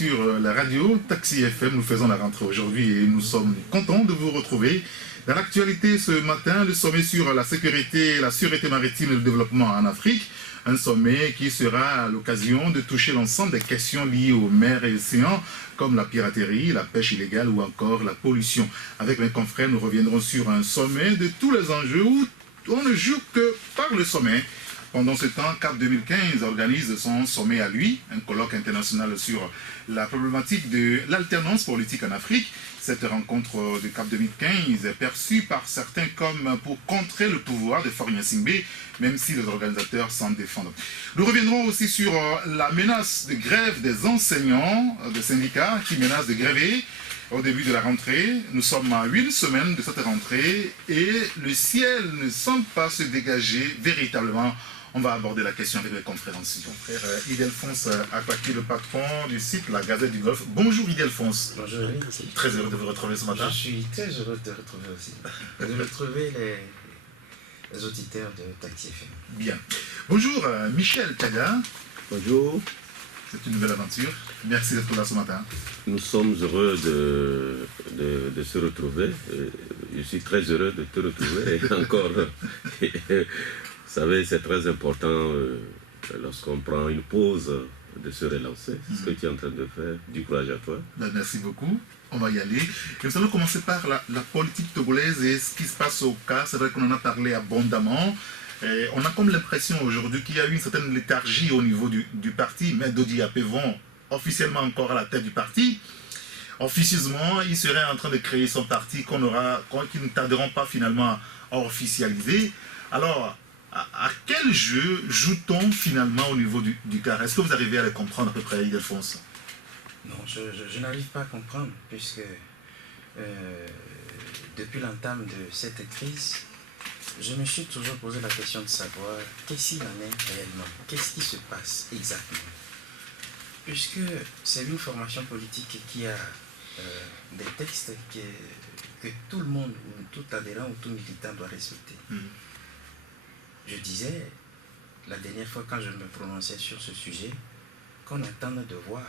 sur la radio Taxi FM. Nous faisons la rentrée aujourd'hui et nous sommes contents de vous retrouver. Dans l'actualité ce matin, le sommet sur la sécurité, la sûreté maritime et le développement en Afrique. Un sommet qui sera l'occasion de toucher l'ensemble des questions liées aux mers et océans, comme la piraterie, la pêche illégale ou encore la pollution. Avec mes confrères, nous reviendrons sur un sommet de tous les enjeux où on ne joue que par le sommet. Pendant ce temps, CAP 2015 organise son sommet à lui, un colloque international sur la problématique de l'alternance politique en Afrique. Cette rencontre de CAP 2015 est perçue par certains comme pour contrer le pouvoir de Faure Gnassingbé, même si les organisateurs s'en défendent. Nous reviendrons aussi sur la menace de grève des enseignants, des syndicats qui menacent de gréver au début de la rentrée. Nous sommes à 8 semaines de cette rentrée et le ciel ne semble pas se dégager véritablement. On va aborder la question avec les confrères en studio. Frère Ildefonse Akpaki, le patron du site La Gazette du Golfe. Bonjour Ildefonse. Bonjour. Très heureux de vous retrouver ce matin. Je suis très heureux de te retrouver aussi. De retrouver les auditeurs de Taxi FM. Bien. Bonjour Michel Kaga. Bonjour. C'est une nouvelle aventure. Merci d'être là ce matin. Nous sommes heureux de se retrouver. Je suis très heureux de te retrouver. Et encore, vous savez, c'est très important lorsqu'on prend une pause de se relancer. C'est ce que tu es en train de faire. Du courage à toi. Ben, merci beaucoup. On va y aller. Et nous allons commencer par la politique togolaise et ce qui se passe au cas. C'est vrai qu'on en a parlé abondamment. Et on a comme l'impression aujourd'hui qu'il y a eu une certaine léthargie au niveau du parti. Mais Dodi Apevon, officiellement encore à la tête du parti, officieusement, il serait en train de créer son parti qui ne tarderont pas finalement à officialiser. Alors, à quel jeu joue-t-on finalement au niveau du CAR? Est-ce que vous arrivez à le comprendre à peu près, Ildefonse? Non, je n'arrive pas à comprendre, puisque depuis l'entame de cette crise, je me suis toujours posé la question de savoir qu'est-ce qu'il en est réellement, qu'est-ce qui se passe exactement. Puisque c'est une formation politique qui a des textes que tout le monde, ou tout adhérent ou tout militant doit respecter. Je disais, la dernière fois quand je me prononçais sur ce sujet, qu'on attende de voir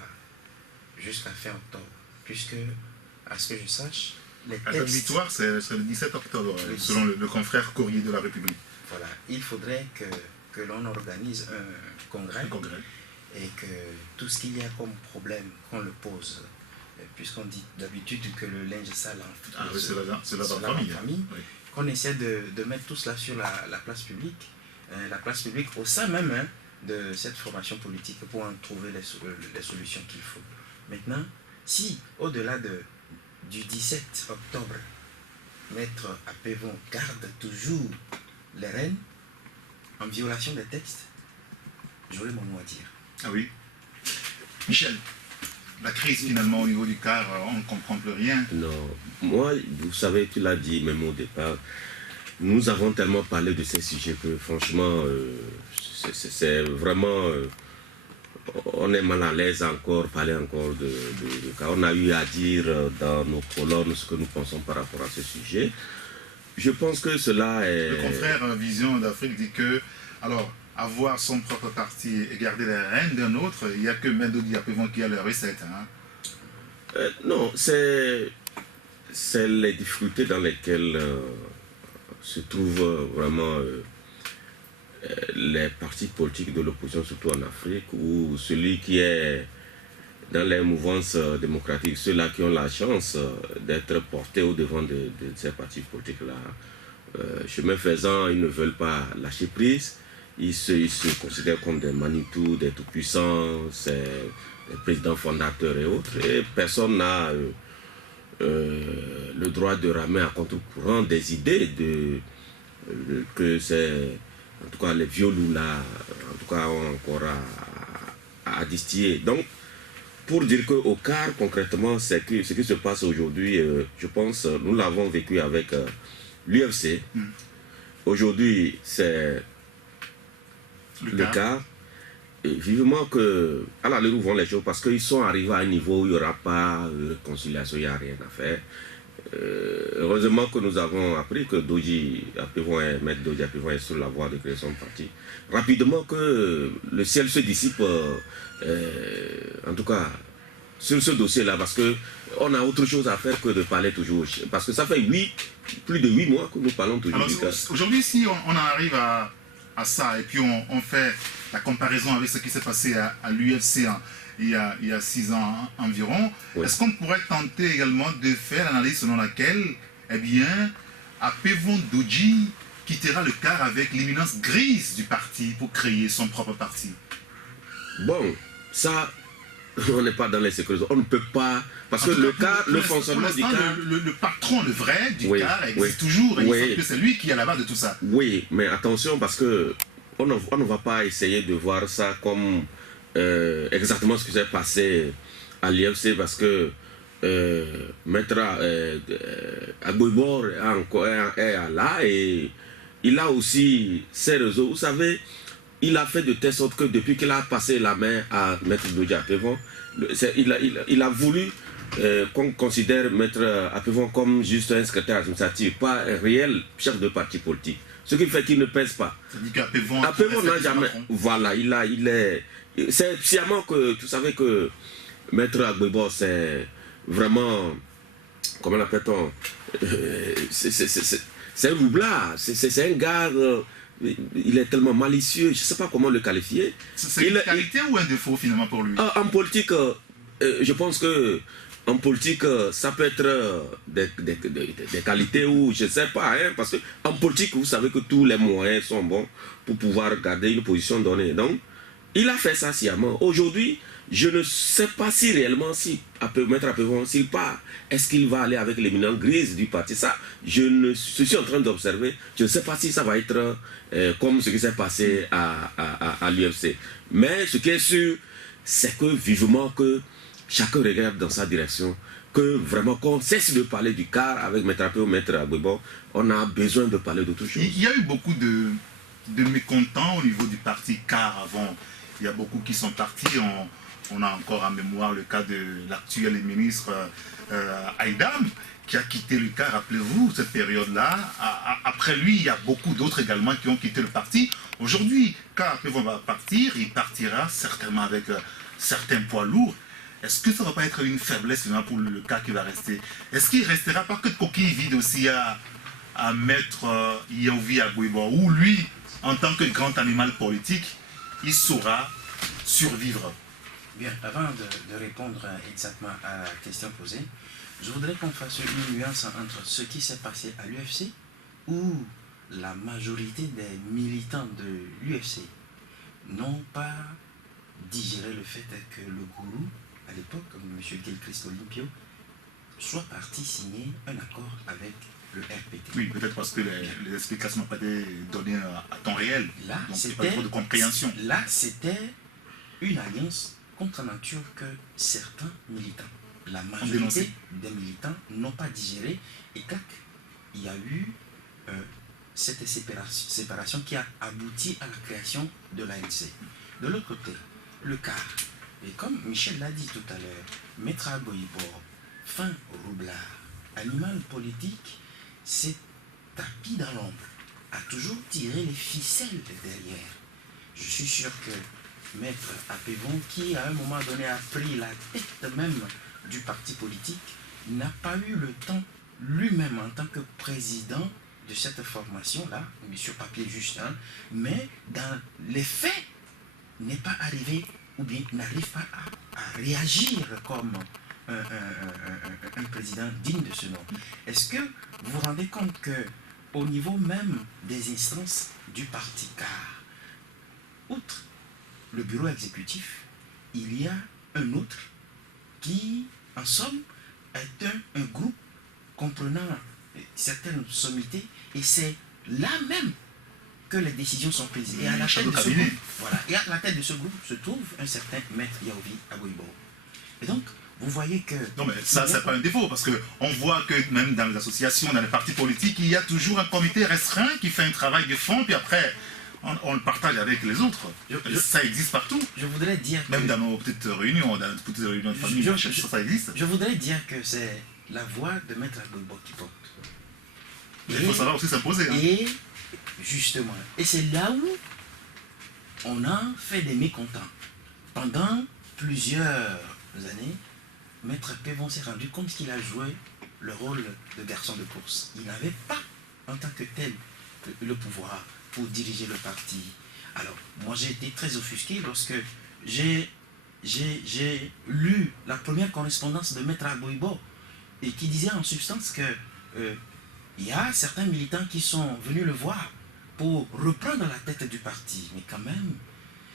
jusqu'à fin octobre, puisque, à ce que je sache, les textes... La victoire, c'est le 17 octobre, selon le confrère Courrier de la République. Voilà, il faudrait que l'on organise un congrès, et que tout ce qu'il y a comme problème, qu'on le pose, puisqu'on dit d'habitude que le linge sale c'est la famille. Oui. Qu'on essaie de mettre tout cela sur la place publique au sein même de cette formation politique pour en trouver les solutions qu'il faut. Maintenant, si au-delà du 17 octobre, Maître Apevon garde toujours les rênes en violation des textes, j'aurai mon mot à dire. Ah oui. Michel, la crise finalement au niveau du CAR, on ne comprend plus rien. Non, moi, vous savez, tu l'as dit même au départ, nous avons tellement parlé de ces sujets que franchement, c'est vraiment... on est mal à l'aise encore, parler encore de CAR. On a eu à dire dans nos colonnes ce que nous pensons par rapport à ce sujet. Je pense que cela est... Le confrère Vision d'Afrique dit que, alors, avoir son propre parti et garder les rênes d'un autre, il n'y a que Dodi Apevon qui a la recette. Non, c'est les difficultés dans lesquelles se trouvent vraiment les partis politiques de l'opposition, surtout en Afrique, où celui qui est dans les mouvances démocratiques, ceux-là qui ont la chance d'être portés au devant de ces partis politiques-là, chemin faisant, ils ne veulent pas lâcher prise. Ils se considèrent comme des Manitou, des tout-puissants, c'est les présidents fondateurs et autres. Et personne n'a le droit de ramer à contre-courant des idées que c'est, en tout cas les violous là, en tout cas ont encore à distiller. Donc, pour dire qu'au CAR, concrètement, ce qui se passe aujourd'hui, je pense, nous l'avons vécu avec l'UFC. Aujourd'hui, c'est le CAR. Et vivement que, à l'allure où vont les choses, parce qu'ils sont arrivés à un niveau où il n'y aura pas de réconciliation, il n'y a rien à faire. Heureusement que nous avons appris que Maître Dodi Apevon est sur la voie de créer son parti. Rapidement que le ciel se dissipe, en tout cas sur ce dossier-là, parce qu'on a autre chose à faire que de parler toujours. Parce que ça fait plus de 8 mois que nous parlons toujours. Alors, du cas. aujourd'hui, si on en arrive à ça, et puis on fait la comparaison avec ce qui s'est passé à l'UFC il y a 6 ans environ, oui. Est-ce qu'on pourrait tenter également de faire l'analyse selon laquelle, eh bien, Apevon Dodji quittera le CAR avec l'éminence grise du parti pour créer son propre parti? Bon, ça, on n'est pas dans les sécurités. On ne peut pas... Parce que le CAR, le fonctionnement du CAR... Le patron, le vrai, du CAR existe toujours. Et il semble que c'est lui qui est à la base de tout ça. Oui, mais attention, parce que on ne va pas essayer de voir ça comme exactement ce qui s'est passé à l'IFC, parce que Maître Agboibor est là et il a aussi ses réseaux. Vous savez, il a fait de telle sorte que depuis qu'il a passé la main à Maître Dodji Apevon, il a voulu qu'on considère Maître Apevon comme juste un secrétaire administratif, pas un réel chef de parti politique. Ce qui fait qu'il ne pèse pas. C'est-à-dire qu'Apevon n'a jamais... Voilà, c'est sciemment que... Tu savais que Maître Agboibor, c'est vraiment... Comment l'appelle-t-on? C'est un roublard. C'est un gars... il est tellement malicieux, je ne sais pas comment le qualifier. C'est une qualité ou un défaut finalement pour lui? En politique, je pense que en politique, ça peut être des qualités ou je ne sais pas, hein, parce qu'en politique, vous savez que tous les moyens sont bons pour pouvoir garder une position donnée. Donc, il a fait ça sciemment. Aujourd'hui, je ne sais pas si réellement, si Maître Apevon, s'il part, est-ce qu'il va aller avec l'éminence grise du parti? Ça, je suis en train d'observer. Je ne sais pas si ça va être comme ce qui s'est passé à l'UFC. Mais ce qui est sûr, c'est que vivement que chacun regarde dans sa direction, que vraiment qu'on cesse de parler du CAR avec Maître Apevon, Maître Agboibor, on a besoin de parler d'autre chose. Il y a eu beaucoup de mécontents au niveau du parti CAR avant. Il y a beaucoup qui sont partis. On a encore en mémoire le cas de l'actuel ministre Haïdam, qui a quitté le CAR, rappelez-vous, cette période-là. Après lui, il y a beaucoup d'autres également qui ont quitté le parti. Aujourd'hui, CAR va partir, il partira certainement avec certains poids lourds. Est-ce que ça ne va pas être une faiblesse pour le CAR qui va rester? Est-ce qu'il ne restera pas que de coquilles vides aussi à Maître Yahouvi Agboibor, où lui, en tant que grand animal politique, il saura survivre? Bien, avant de répondre exactement à la question posée, je voudrais qu'on fasse une nuance entre ce qui s'est passé à l'UFC, où la majorité des militants de l'UFC n'ont pas digéré le fait que le gourou, à l'époque, M. Gilchrist Olympio, soit parti signer un accord avec le RPT. Oui, peut-être parce que les explications n'ont pas été données à temps réel. Là, donc il n'y a pas trop de compréhension. Là, c'était une alliance contre nature que certains militants, la majorité des militants, n'ont pas digéré. Et clac, il y a eu cette séparation qui a abouti à la création de l'ANC. De l'autre côté, le CAR. Et comme Michel l'a dit tout à l'heure, Maître Agboibor, fin roublard, animal politique, s'est tapis dans l'ombre, a toujours tiré les ficelles derrière. Je suis sûr que Maître Apevon, qui à un moment donné a pris la tête même du parti politique, n'a pas eu le temps lui-même en tant que président de cette formation-là, mais sur papier juste, hein, mais dans les faits, n'est pas arrivé ou bien n'arrive pas à réagir comme un président digne de ce nom. Est-ce que vous vous rendez compte que au niveau même des instances du parti CAR, outre le bureau exécutif, il y a un autre qui, en somme, est un groupe comprenant certaines sommités, et c'est là même que les décisions sont prises. Et à la tête de ce groupe, voilà, et à la tête de ce groupe se trouve un certain Maître Yahouvi Agboibor. Et donc, vous voyez que... Non, mais ça, c'est pas un défaut, parce qu'on voit que même dans les associations, dans les partis politiques, il y a toujours un comité restreint qui fait un travail de fond, puis après, on le partage avec les autres. Ça existe partout. Je voudrais dire même dans nos petites réunions, dans nos petites réunions de famille, ça existe. Je voudrais dire que c'est la voix de Maître Agboibor qui porte. Il faut savoir aussi s'imposer. Hein. Et justement, et c'est là où on a fait des mécontents. Pendant plusieurs années, Maître Pévon s'est rendu compte qu'il a joué le rôle de garçon de course. Il n'avait pas, en tant que tel, le pouvoir pour diriger le parti. Alors, moi j'ai été très offusqué lorsque j'ai lu la première correspondance de Maître Aboibo et qui disait en substance que il y a certains militants qui sont venus le voir pour reprendre la tête du parti. Mais quand même,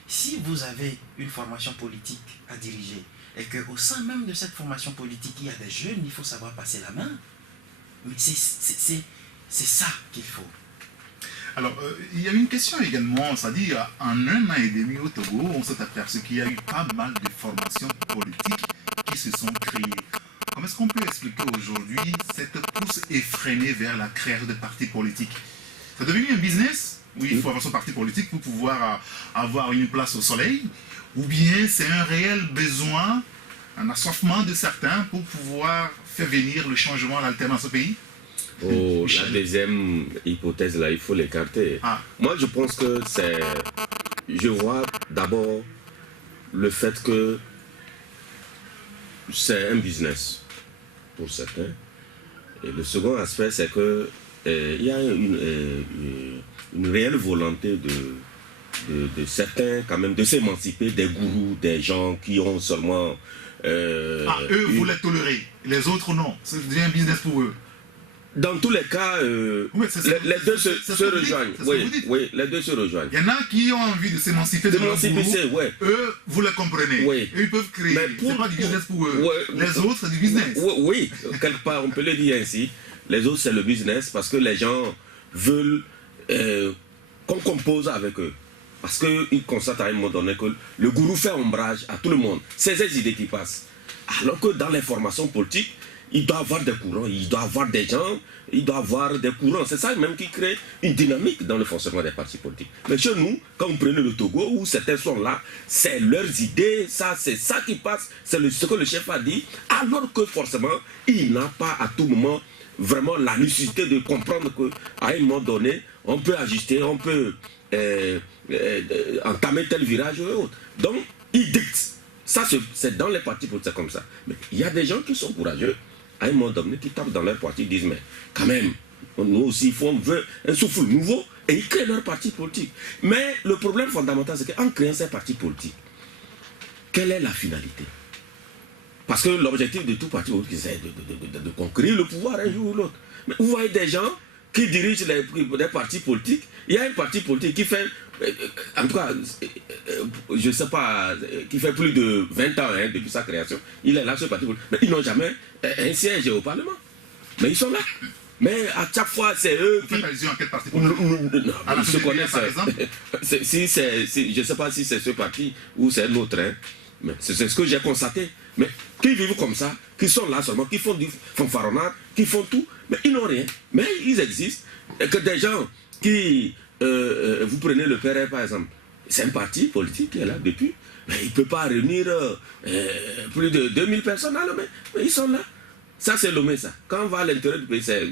si vous avez une formation politique à diriger et qu'au sein même de cette formation politique, il y a des jeunes, il faut savoir passer la main. Mais c'est ça qu'il faut. Alors, il y a une question également, c'est-à-dire en 1 an et demi au Togo, on s'est aperçu qu'il y a eu pas mal de formations politiques qui se sont créées. Comment est-ce qu'on peut expliquer aujourd'hui cette course effrénée vers la création de partis politiques? C'est devenu un business où il faut avoir son parti politique pour pouvoir avoir une place au soleil, ou bien c'est un réel besoin, un assoiffement de certains pour pouvoir faire venir le changement, l'alternance au pays? Oh, la deuxième hypothèse là, il faut l'écarter. Moi je pense que c'est... Je vois d'abord le fait que c'est un business pour certains. Et le second aspect, c'est que il y a une réelle volonté de certains quand même de s'émanciper des gourous, des gens qui ont seulement... eux, vous les tolérez, les autres non. C'est devient un business pour eux. Dans tous les cas, les deux se rejoignent. Oui, les deux se rejoignent. Il y en a qui ont envie de s'émanciper de leur gourou. Ouais. Eux, vous les comprenez. Oui. Eux, ils peuvent créer. C'est pas du business pour eux. Les autres, c'est du business. Oui, quelque part, on peut le dire ainsi. Les autres, c'est le business parce que les gens veulent qu'on compose avec eux. Parce qu'ils constatent à un moment donné que le gourou fait ombrage à tout le monde. C'est ces idées qui passent. Alors que dans les formations politiques, il doit y avoir des courants, il doit y avoir des gens, il doit y avoir des courants. C'est ça même qui crée une dynamique dans le fonctionnement des partis politiques. Mais chez nous, quand vous prenez le Togo, où certains sont là, c'est leurs idées, c'est ça qui passe, c'est ce que le chef a dit, alors que forcément, il n'a pas à tout moment vraiment la nécessité de comprendre qu'à un moment donné, on peut ajuster, on peut entamer tel virage ou autre. Donc, il dicte. Ça, c'est dans les partis politiques comme ça. Mais il y a des gens qui sont courageux, à un moment donné, qui tapent dans leur parti, disent, mais quand même, nous aussi, on veut un souffle nouveau, et ils créent leur parti politique. Mais le problème fondamental, c'est qu'en créant ces partis politiques, quelle est la finalité? Parce que l'objectif de tout parti politique, c'est de conquérir le pouvoir un jour ou l'autre. Mais vous voyez des gens qui dirigent des partis politiques, il y a un parti politique qui fait, en tout cas, je ne sais pas, qui fait plus de 20 ans depuis sa création, il est là, ce parti politique, mais ils n'ont jamais un siège au Parlement. Mais ils sont là. Mais à chaque fois, c'est eux qui... Vous faites quel parti politique? Ils se connaissent, par exemple. Je ne sais pas si c'est ce parti ou c'est l'autre, mais c'est ce que j'ai constaté. Mais qui vivent comme ça, qui sont là seulement, qui font du fanfaronnade, qui font tout, mais ils n'ont rien. Mais ils existent. Et que des gens qui... vous prenez le PRR par exemple, c'est un parti politique qui est là depuis, mais il ne peut pas réunir plus de 2000 personnes à Lomé. Mais ils sont là. Ça c'est Lomé ça. Quand on va à l'intérieur du pays, c'est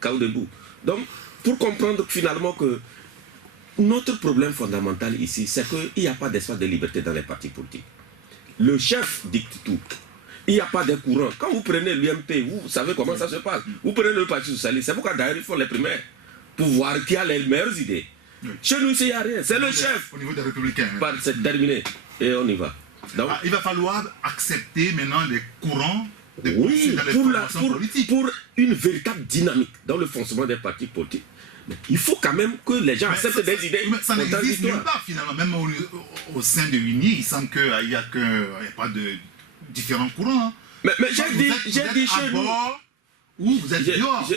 chaos debout. Donc, pour comprendre finalement que notre problème fondamental ici, c'est qu'il n'y a pas d'espace de liberté dans les partis politiques. Le chef dicte tout. Il n'y a pas de courant. Quand vous prenez l'UMP, vous savez comment ça se passe. Vous prenez le Parti socialiste, c'est pourquoi d'ailleurs ils font les primaires, pour voir qui a les meilleures idées. Chez nous, il n'y a rien. C'est le chef. Au niveau des républicains. C'est terminé. Et on y va. Donc, il va falloir accepter maintenant les courants de oui, dans les formations politiques. Pour une véritable dynamique dans le fonctionnement des partis politiques. Mais il faut quand même que les gens acceptent des idées. Mais ça n'existe nulle part finalement. Même au sein de l'UNI, il semble qu'il n'y a pas de différents courants. Hein. Mais j'ai dit chez nous. Où vous êtes dehors.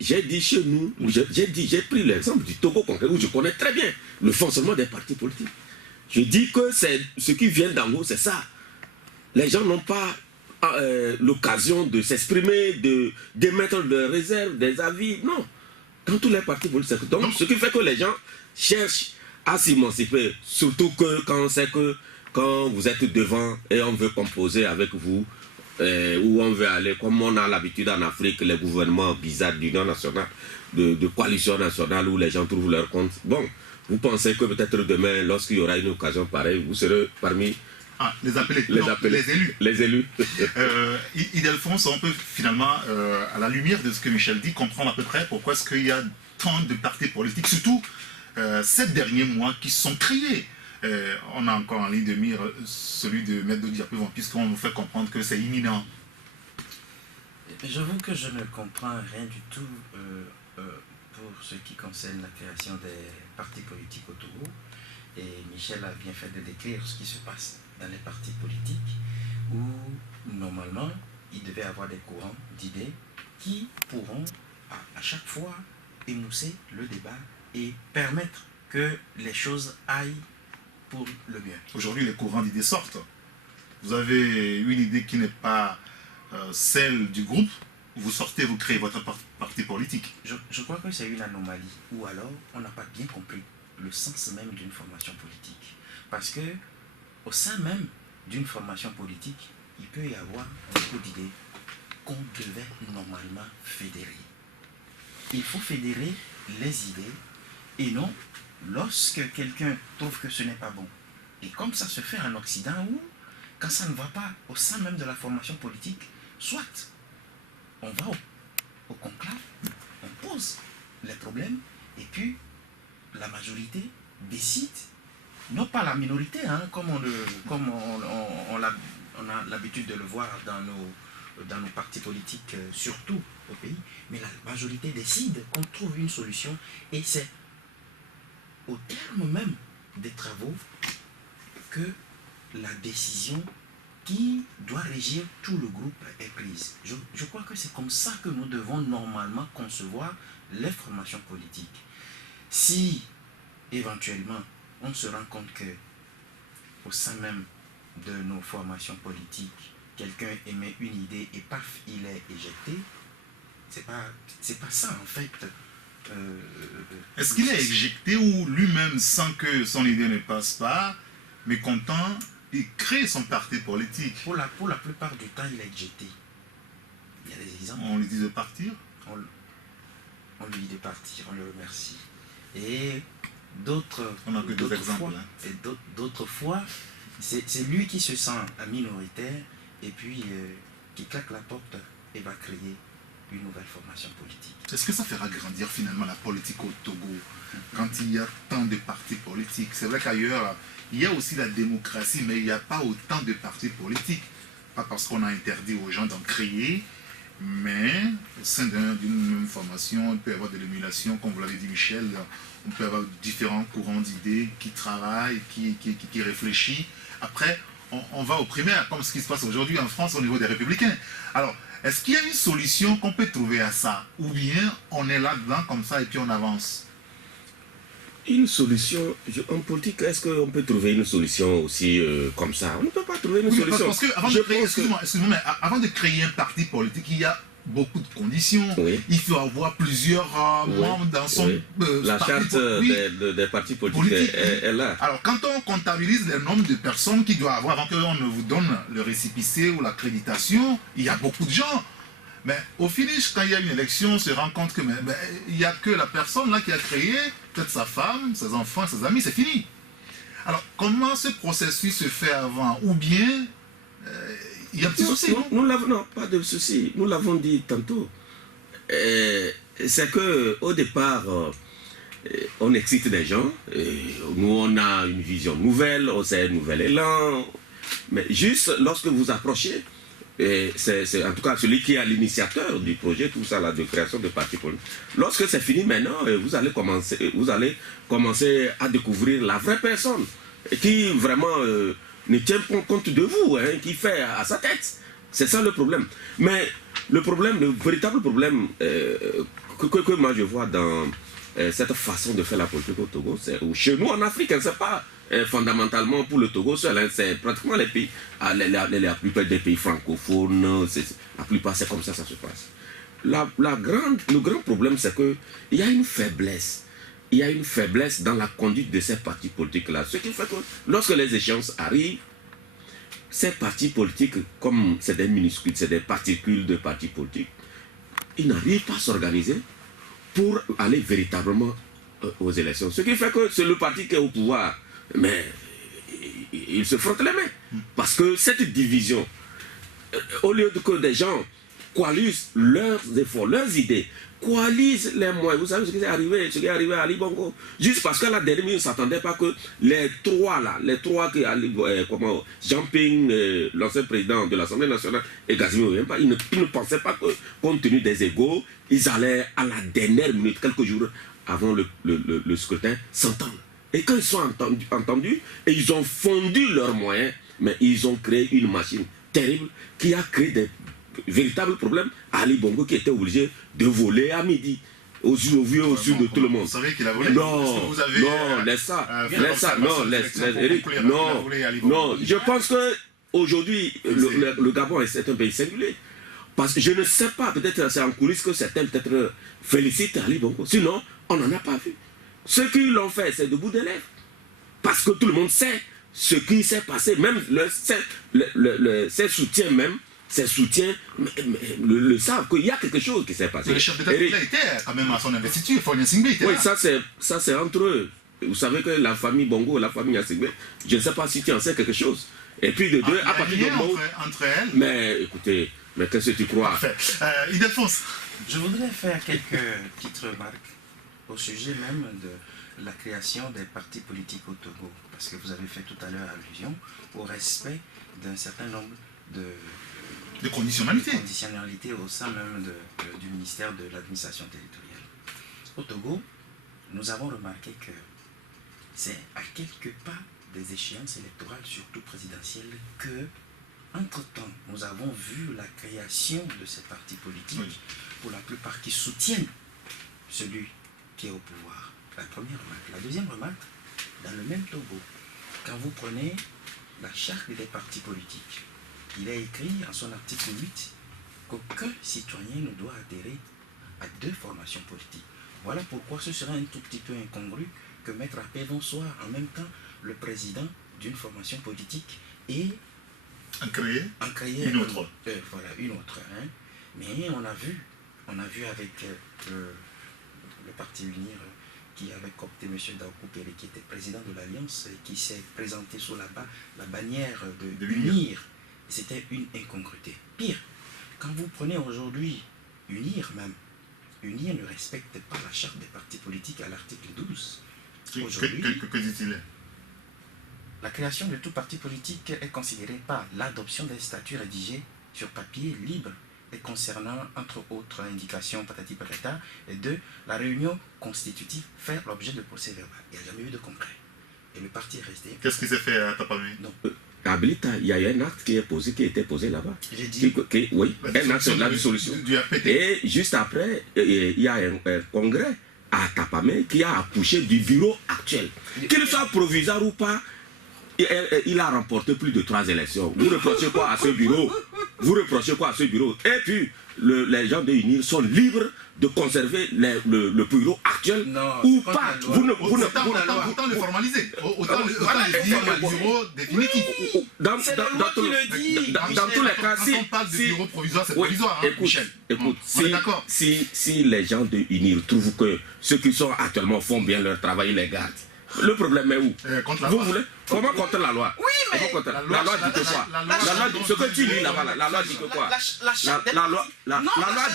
J'ai dit chez nous, j'ai pris l'exemple du Togo concret où je connais très bien le fonctionnement des partis politiques. Je dis que c'est ce qui vient d'en haut, c'est ça. Les gens n'ont pas l'occasion de s'exprimer, d'émettre des réserves, des avis. Non. Dans tous les partis politiques. Donc, ce qui fait que les gens cherchent à s'émanciper. Surtout que quand on sait que quand vous êtes devant et on veut composer avec vous, où on veut aller, comme on a l'habitude en Afrique, les gouvernements bizarres d'union nationale, de coalition nationale, où les gens trouvent leur compte. Bon, vous pensez que peut-être demain, lorsqu'il y aura une occasion pareille, vous serez parmi Ah, les appelés, Les non, appelés. les élus. Les élus. Ildefonse, on peut finalement, à la lumière de ce que Michel dit, comprendre à peu près pourquoi est-ce qu'il y a tant de partis politiques, surtout ces derniers mois qui sont créés. On a encore en ligne de mire celui de Maître de Diapévon, puisqu'on nous fait comprendre que c'est imminent. J'avoue que je ne comprends rien du tout pour ce qui concerne la création des partis politiques au Togo. Et Michel a bien fait de décrire ce qui se passe dans les partis politiques, où normalement il devait avoir des courants d'idées qui pourront à chaque fois émousser le débat et permettre que les choses aillent pour le mieux. Aujourd'hui, les courants d'idées sortent. Vous avez une idée qui n'est pas celle du groupe, vous sortez, vous créez votre parti politique. Je crois que c'est une anomalie, ou alors on n'a pas bien compris le sens même d'une formation politique. Parce que au sein même d'une formation politique, il peut y avoir un groupe d'idées qu'on devait normalement fédérer. Il faut fédérer les idées et non lorsque quelqu'un trouve que ce n'est pas bon. Et comme ça se fait en Occident où, quand ça ne va pas au sein même de la formation politique, soit on va au conclave, on pose les problèmes et puis la majorité décide, non pas la minorité, hein, comme on a l'habitude de le voir dans nos partis politiques, surtout au pays, mais la majorité décide qu'on trouve une solution et c'est au terme même des travaux que la décision qui doit régir tout le groupe est prise. Je crois que c'est comme ça que nous devons normalement concevoir les formations politiques. Si éventuellement on se rend compte que au sein même de nos formations politiques, quelqu'un émet une idée et paf, il est éjecté, c'est pas ça en fait. Est-ce qu'il est éjecté ou lui-même, sans que son idée ne passe pas, mécontent, il crée son parti politique? Pour la plupart du temps, il est éjecté. Il y a des exemples. On lui dit de partir? On lui dit de partir, on le remercie. Et d'autres exemples, hein. Et d'autres fois, c'est lui qui se sent minoritaire et puis qui claque la porte et va créer une nouvelle formation politique. Est-ce que ça fera grandir finalement la politique au Togo quand il y a tant de partis politiques? C'est vrai qu'ailleurs, il y a aussi la démocratie, mais il n'y a pas autant de partis politiques. Pas parce qu'on a interdit aux gens d'en créer, mais au sein d'une même formation, il peut y avoir de l'émulation, comme vous l'avez dit Michel, on peut avoir différents courants d'idées qui travaillent, qui réfléchissent. Après, on va au primaire, comme ce qui se passe aujourd'hui en France au niveau des Républicains. Alors, est-ce qu'il y a une solution qu'on peut trouver à ça? Ou bien on est là-dedans comme ça et puis on avance? Une solution, en politique, est-ce qu'on peut trouver une solution aussi comme ça? On ne peut pas trouver une solution. Parce que excusez-moi, mais avant de créer un parti politique, il y a beaucoup de conditions. Oui. Il faut avoir plusieurs membres dans son la charte des partis politiques est là. Alors, quand on comptabilise le nombre de personnes qu'il doit avoir avant qu'on ne vous donne le récépissé ou l'accréditation, il y a beaucoup de gens. Mais au finish, quand il y a une élection, on se rend compte que il n'y a que la personne là qui a créé, peut-être sa femme, ses enfants, ses amis, c'est fini. Alors, comment ce processus se fait avant? Ou bien, il y a un petit souci, non? Non, pas de souci. Nous l'avons dit tantôt. C'est qu'au départ, on excite des gens. Nous, on a une vision nouvelle, on sait un nouvel élan. Mais juste lorsque vous approchez, c'est en tout cas celui qui est l'initiateur du projet, tout ça là, de création de partis politiques. Lorsque c'est fini maintenant, vous allez commencer à découvrir la vraie personne qui vraiment ne tient pas compte de vous, hein, qui fait à sa tête. C'est ça le problème. Mais le véritable problème que moi je vois dans cette façon de faire la politique au Togo, c'est chez nous en Afrique, c'est pas fondamentalement pour le Togo seul, hein, c'est pratiquement les pays, la plupart des pays francophones, la plupart c'est comme ça se passe. Le grand problème c'est qu'il y a une faiblesse. Il y a une faiblesse dans la conduite de ces partis politiques-là. Ce qui fait que lorsque les échéances arrivent, ces partis politiques, comme c'est des minuscules, c'est des particules de partis politiques, ils n'arrivent pas à s'organiser pour aller véritablement aux élections. Ce qui fait que c'est le parti qui est au pouvoir, mais il se frotte les mains. Parce que cette division, au lieu que des gens coalisent leurs efforts, leurs idées, coalisent les moyens. Vous savez ce qui est arrivé à Ali Bongo. Juste parce qu'à la dernière minute, on ne s'attendait pas que les trois que Jean Ping, l'ancien président de l'Assemblée nationale, et Gazimir Oyemba, ils ne pensaient pas que, compte tenu des égos, ils allaient à la dernière minute, quelques jours avant le scrutin, s'entendre. Et quand ils sont entendus, et ils ont fondu leurs moyens, mais ils ont créé une machine terrible qui a créé des véritables problèmes à Ali Bongo qui était obligé de voler à midi aux yeux de tout le monde. Vous savez qu'il a volé? Non, laisse ça, Eric, non, je pense que aujourd'hui le Gabon est un pays singulier. Parce que je ne sais pas, peut-être c'est en coulisses que certains peut-être félicitent Ali Bongo. Sinon, on n'en a pas vu. Ceux qui l'ont fait, c'est debout des lèvres. Parce que tout le monde sait ce qui s'est passé. Même ses soutiens même, ses soutiens le savent qu'il y a quelque chose qui s'est passé. Mais le chef d'État était quand même à son investiture, Faure Gnassingbé était là. Oui, ça c'est entre eux. Vous savez que la famille Bongo et la famille Gnassingbé, je ne sais pas si tu en sais quelque chose. Et puis de deux, à partir de moment entre elles. Mais écoutez, mais qu'est-ce que tu crois? Parfait. Ildefonse. Je voudrais faire quelques petites remarques au sujet même de la création des partis politiques au Togo. Parce que vous avez fait tout à l'heure allusion au respect d'un certain nombre de conditionnalités au sein même du ministère de l'administration territoriale. Au Togo, nous avons remarqué que c'est à quelques pas des échéances électorales, surtout présidentielles, que, entre-temps, nous avons vu la création de ces partis politiques, pour la plupart qui soutiennent celui qui est au pouvoir. La première remarque. La deuxième remarque, dans le même Togo, quand vous prenez la charte des partis politiques, il est écrit en son article 8 qu'aucun citoyen ne doit adhérer à deux formations politiques. Voilà pourquoi ce serait un tout petit peu incongru que Maître Apédon soit en même temps le président d'une formation politique et en créer une autre. Voilà, une autre. Hein. Mais on a vu avec le Parti Unir qui avait coopté M. Daoukou Kéré, qui était président de l'Alliance et qui s'est présenté sous la bannière de Unir. C'était une incongruité. Pire, quand vous prenez aujourd'hui Unir même, Unir ne respecte pas la charte des partis politiques à l'article 12. Que dit-il? La création de tout parti politique est considérée par l'adoption des statuts rédigés sur papier libre et concernant, entre autres indications, patati patata, et de la réunion constitutive faire l'objet de procès verbal. Il n'y a jamais eu de concret. Et le parti est resté. Qu'est-ce qui s'est fait à Tapamé? Non. À Blita, il y a un acte qui a été posé là-bas. J'ai dit. Oui, un acte de la dissolution. Et juste après, il y a un congrès à Tapamé qui a accouché du bureau actuel. Qu'il soit provisoire ou pas, il a remporté plus de 3 élections. Vous reprochez quoi à ce bureau? Et puis, les gens de UNIR sont libres de conserver le bureau actuel ou pas. Autant le formaliser. Autant le dire le bureau définitif. Dans tous les cas, si on parle de bureau provisoire, c'est provisoire. Écoute, si les gens de UNIR trouvent que ceux qui sont actuellement font bien leur travail, ils les gardent. Le problème est où? Vous voulez? Comment contre la loi? Oui, mais la loi dit que quoi? Ce que tu lis là-bas, la loi dit que quoi? La loi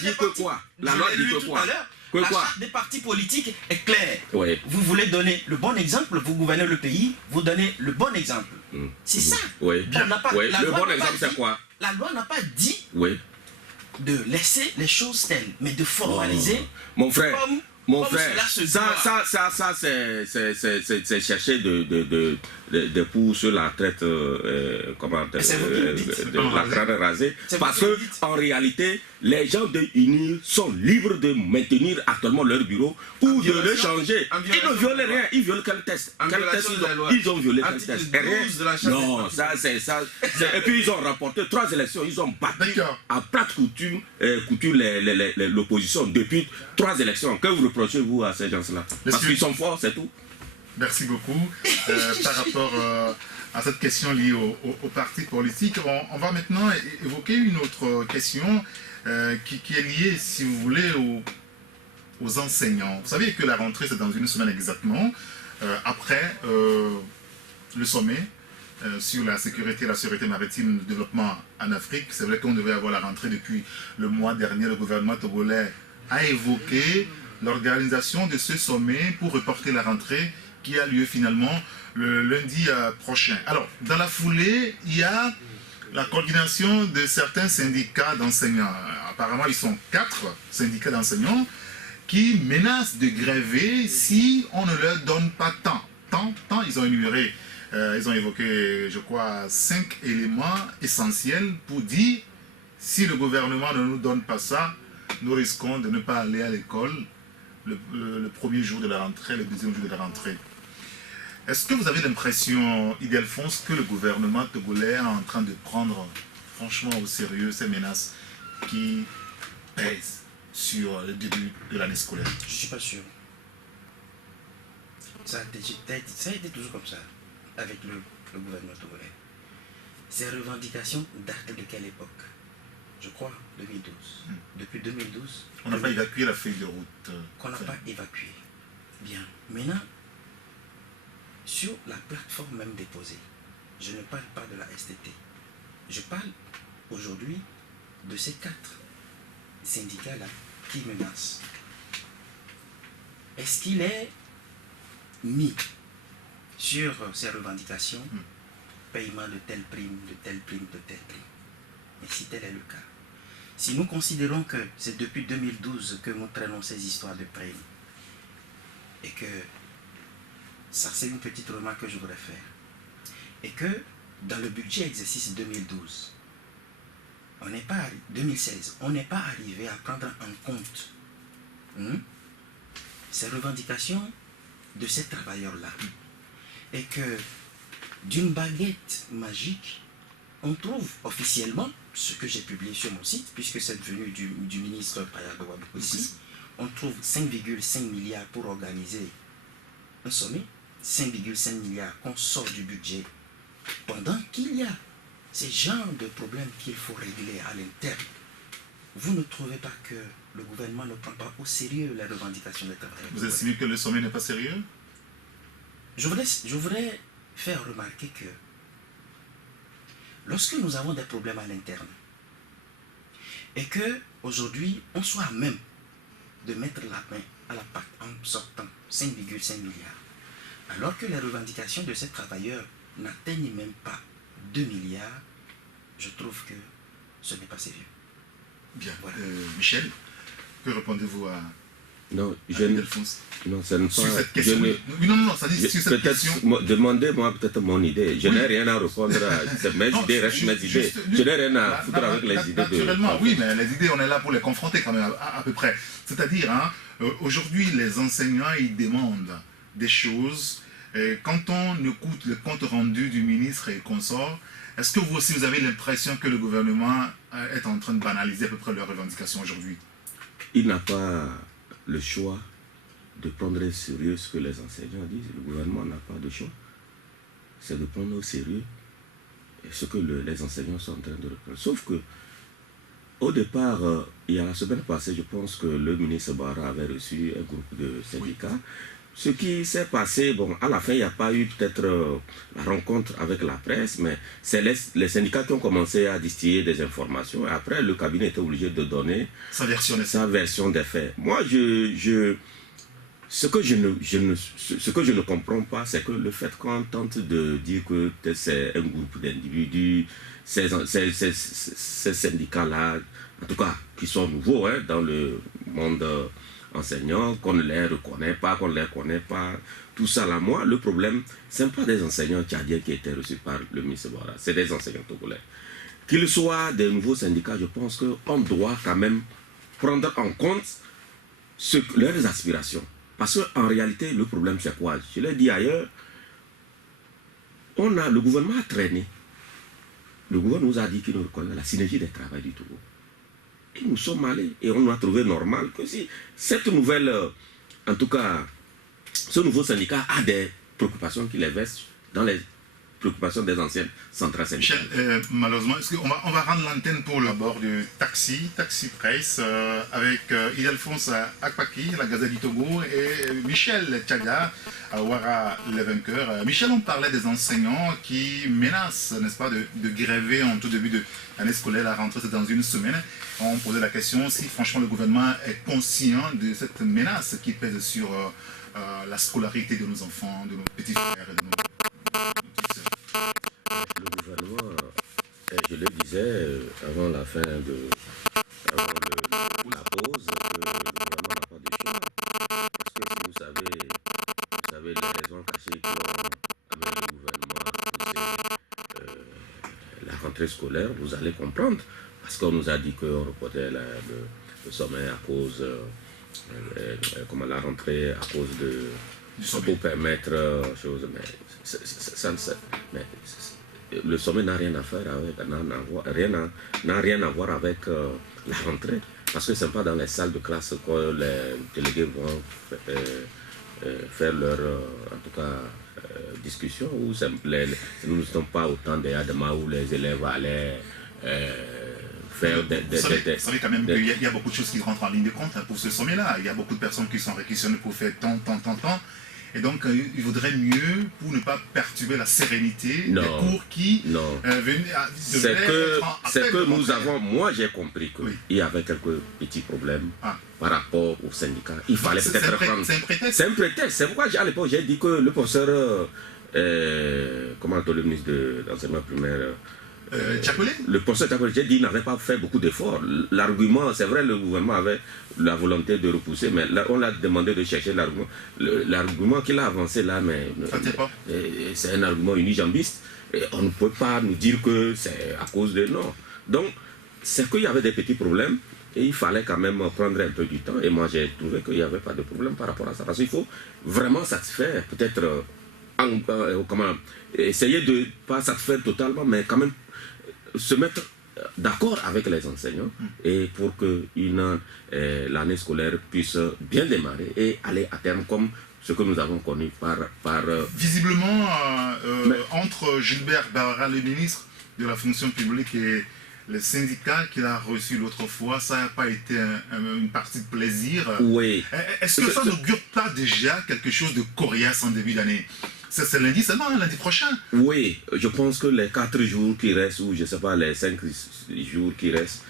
dit que quoi? La loi dit que quoi? La charte des partis politiques est claire. Oui. Vous voulez donner le bon exemple, vous gouvernez le pays, vous donnez le bon exemple. C'est ça. Oui. Le bon exemple, c'est quoi? La loi n'a pas dit de laisser les choses telles, mais de formaliser. Mon frère. Ça, c'est chercher de pour sur la traite, la crâne rasée. Parce que, en réalité, les gens de UNIR sont libres de maintenir actuellement leur bureau ou de le changer. Ils ne violent rien. Ils violent quel test? Ils ont violé quel test? Non, ça, c'est ça. Et puis, ils ont remporté 3 élections. Ils ont battu à plate couture l'opposition depuis 3 élections. Que vous reprochez-vous à ces gens-là? Parce qu'ils sont forts, c'est tout. Merci beaucoup. Par rapport à cette question liée aux partis politiques, on va maintenant évoquer une autre question qui est liée, si vous voulez, aux enseignants. Vous savez que la rentrée, c'est dans une semaine exactement. Après le sommet sur la sécurité et la sûreté maritime, le développement en Afrique. C'est vrai qu'on devait avoir la rentrée depuis le mois dernier. Le gouvernement togolais a évoqué l'organisation de ce sommet pour reporter la rentrée qui a lieu finalement le lundi prochain. Alors, dans la foulée, il y a la coordination de certains syndicats d'enseignants. Apparemment, ils sont 4 syndicats d'enseignants qui menacent de gréver si on ne leur donne pas tant. Ils ont énuméré, ils ont évoqué, je crois, 5 éléments essentiels pour dire si le gouvernement ne nous donne pas ça, nous risquons de ne pas aller à l'école le premier jour de la rentrée, le deuxième jour de la rentrée. Est-ce que vous avez l'impression, Idelphonse, que le gouvernement togolais est en train de prendre franchement au sérieux ces menaces qui pèsent sur le début de l'année scolaire? Je ne suis pas sûr. Ça a été toujours comme ça avec le gouvernement togolais. Ces revendications datent de quelle époque? Je crois 2012. Depuis 2012. On n'a pas évacué la feuille de route. Qu'on n'a pas évacué. Bien. Maintenant, sur la plateforme même déposée, je ne parle pas de la STT. Je parle aujourd'hui de ces 4 syndicats-là qui menacent. Est-ce qu'il est mis sur ces revendications paiement de telle prime, de telle prime, de telle prime? Et si tel est le cas, si nous considérons que c'est depuis 2012 que nous traînons ces histoires de primes, et que ça c'est une petite remarque que je voudrais faire, et que dans le budget exercice 2012, 2016, on n'est pas arrivé à prendre en compte ces revendications de ces travailleurs-là, et que d'une baguette magique, on trouve officiellement, ce que j'ai publié sur mon site, puisque c'est venu du ministre Payadouab aussi, on trouve 5,5 milliards pour organiser un sommet, 5,5 milliards qu'on sort du budget, pendant qu'il y a ces genres de problèmes qu'il faut régler à l'interne. Vous ne trouvez pas que le gouvernement ne prend pas au sérieux les revendications des travailleurs? Vous estimez que le sommet n'est pas sérieux? Je voudrais faire remarquer que lorsque nous avons des problèmes à l'interne et que aujourd'hui on soit à même de mettre la main à la pâte en sortant 5,5 milliards, alors que les revendications de ces travailleurs n'atteignent même pas 2 milliards, je trouve que ce n'est pas sérieux. Bien. Voilà. Michel, que répondez-vous à Non, Idelphonse non, ça ne sur pas. cette question? Non, ça dit sur cette question. Demandez-moi peut-être mon idée. Je n'ai rien à répondre à mes idées, restent mes idées. Je n'ai rien à foutre avec les idées de. Naturellement, oui, mais les idées, on est là pour les confronter quand même, à peu près. C'est-à-dire, aujourd'hui, les enseignants, ils demandent des choses. Quand on écoute le compte rendu du ministre et consort, est-ce que vous aussi, vous avez l'impression que le gouvernement est en train de banaliser à peu près leurs revendications aujourd'hui? Il n'a pas le choix de prendre au sérieux ce que les enseignants disent. Le gouvernement n'a pas de choix. C'est de prendre au sérieux ce que les enseignants sont en train de reprendre. Sauf que, au départ, il y a la semaine passée, je pense que le ministre Barra avait reçu un groupe de syndicats. Oui. Ce qui s'est passé, bon, à la fin, il n'y a pas eu peut-être la rencontre avec la presse, mais c'est les syndicats qui ont commencé à distiller des informations. Et après, le cabinet était obligé de donner sa version des faits. Moi, ce que je ne comprends pas, c'est que le fait qu'on tente de dire que c'est un groupe d'individus, ces syndicats-là, en tout cas, qui sont nouveaux dans le monde enseignants, qu'on ne les reconnaît pas, qu'on ne les connaît pas, tout ça là. Moi, le problème, ce n'est pas des enseignants tchadiens qui étaient reçus par le ministre Barra, c'est des enseignants togolais. Qu'ils soient des nouveaux syndicats, je pense qu'on doit quand même prendre en compte leurs aspirations. Parce qu'en réalité, le problème, c'est quoi? Je l'ai dit ailleurs, le gouvernement a traîné. Le gouvernement nous a dit qu'il nous reconnaît la synergie des travail du Togo. Et nous sommes allés et on a trouvé normal que si cette nouvelle, en tout cas, ce nouveau syndicat a des préoccupations qui les versent dans les préoccupations des anciennes centrales syndicales. Michel, malheureusement, on va rendre l'antenne pour le bord du Taxi Presse, avec Ildefonse Akpaki, la Gazette du Togo, et Michel Tchaga, Ouara les vainqueurs. Michel, on parlait des enseignants qui menacent, n'est-ce pas, de gréver en tout début de l'année scolaire. La rentrée, c'est dans une semaine. On posait la question si franchement le gouvernement est conscient de cette menace qui pèse sur la scolarité de nos enfants, de nos petits frères et de nos petites sœurs. Le gouvernement, je le disais avant la fin de la pause, que le gouvernement n'a pas de choix. Parce que si vous savez les raisons cachées qui ont amené le gouvernement à pousser la rentrée scolaire, vous allez comprendre. Parce qu'on nous a dit qu'on reportait le sommet à cause, comment la rentrée à cause de... pour permettre choses, mais le sommet n'a rien à faire avec, n'a rien à voir avec la rentrée, parce que ce n'est pas dans les salles de classe que les délégués vont faire leur, en tout cas, discussion, où nous ne sommes pas au temps des Adama où les élèves allaient faire vous savez quand même qu'il y a beaucoup de choses qui rentrent en ligne de compte pour ce sommet-là. Il y a beaucoup de personnes qui sont réquisitionnées pour faire tant. Et donc, il vaudrait mieux, pour ne pas perturber la sérénité des cours qui venaient à... C'est que nous avons... Moi, j'ai compris qu'il y avait quelques petits problèmes par rapport aux syndicats. Il fallait peut-être prendre... C'est un prétexte. C'est un prétexte. C'est pourquoi, à l'époque, j'ai dit que le professeur... comment le ministre de l'enseignement primaire... le professeur Tchakolé, j'ai dit, n'avait pas fait beaucoup d'efforts. L'argument, c'est vrai, le gouvernement avait la volonté de repousser, mais là, on l'a demandé de chercher l'argument. L'argument qu'il a avancé là, c'est un argument unijambiste. Et on ne peut pas nous dire que c'est à cause de... Non. Donc, c'est qu'il y avait des petits problèmes et il fallait quand même prendre un peu du temps. Et moi, j'ai trouvé qu'il n'y avait pas de problème par rapport à ça. Parce qu'il faut vraiment satisfaire, peut-être, essayer de ne pas satisfaire totalement, mais quand même se mettre d'accord avec les enseignants et pour que l'année scolaire puisse bien démarrer et aller à terme comme ce que nous avons connu par... Visiblement, entre Gilbert Barra, le ministre de la fonction publique, et les syndicats qu'il a reçus l'autre fois, ça n'a pas été une partie de plaisir. Oui. Est-ce que ça n'augure pas déjà quelque chose de coriace en début d'année? C'est lundi seulement, lundi prochain. Oui, je pense que les 4 jours qui restent, ou je ne sais pas, les 5 jours qui restent,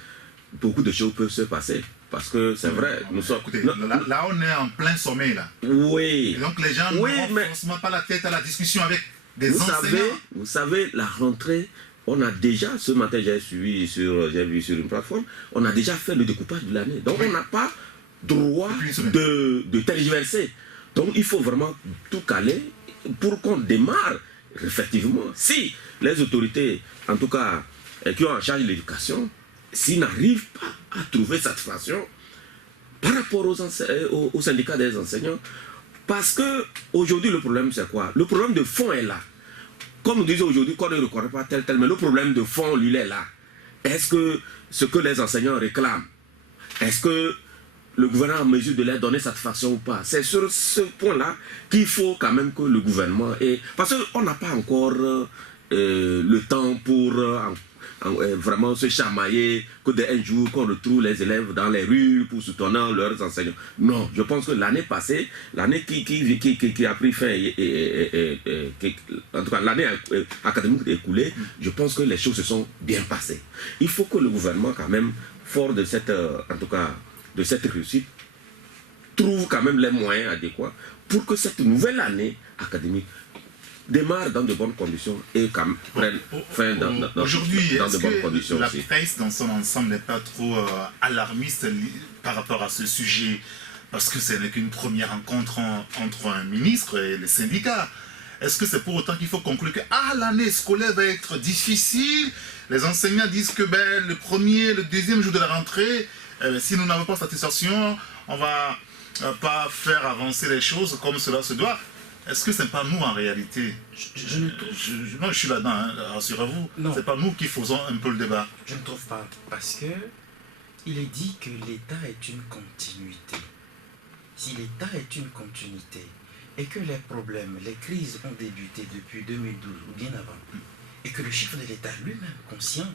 beaucoup de choses peuvent se passer. Parce que c'est vrai, nous sommes... Écoutez, là, on est en plein sommet, là. Oui. Et donc les gens n'ont forcément pas la tête à la discussion avec des enseignants. Vous savez, la rentrée, on a déjà, ce matin j'ai vu sur une plateforme, on a déjà fait le découpage de l'année. Donc on n'a pas droit de tergiverser. Donc il faut vraiment tout caler pour qu'on démarre effectivement. Si les autorités, en tout cas, qui ont en charge l'éducation, s'ils n'arrivent pas à trouver satisfaction par rapport aux syndicats des enseignants, parce que aujourd'hui le problème c'est quoi? Le problème de fond est là. Comme nous disons aujourd'hui qu'on ne reconnaît pas tel, mais le problème de fond, lui, il est là. Est-ce que ce que les enseignants réclament, est-ce que le gouvernement est en mesure de leur donner satisfaction ou pas? C'est sur ce point-là qu'il faut quand même que le gouvernement ait... Parce qu'on n'a pas encore le temps pour vraiment se chamailler, que d'un jour qu'on retrouve les élèves dans les rues pour soutenir leurs enseignants. Non, je pense que l'année passée, l'année qui a pris fin, en tout cas l'année académique écoulée, je pense que les choses se sont bien passées. Il faut que le gouvernement quand même, fort de cette, en tout cas, de cette réussite, trouve quand même les moyens adéquats pour que cette nouvelle année académique démarre dans de bonnes conditions et prenne fin dans de bonnes conditions aussi. La presse dans son ensemble n'est pas trop alarmiste par rapport à ce sujet, parce que ce n'est qu'une première rencontre entre un ministre et les syndicats. Est-ce que c'est pour autant qu'il faut conclure que l'année scolaire va être difficile? Les enseignants disent que le premier, le deuxième jour de la rentrée, si nous n'avons pas satisfaction, on ne va pas faire avancer les choses comme cela se doit. Est-ce que ce n'est pas nous en réalité? Moi je suis là-dedans, hein, rassurez-vous. Ce n'est pas nous qui faisons un peu le débat. Je ne trouve pas, parce que il est dit que l'État est une continuité. Si l'État est une continuité, et que les problèmes, les crises ont débuté depuis 2012 ou bien avant, et que le chef de l'État lui-même, conscient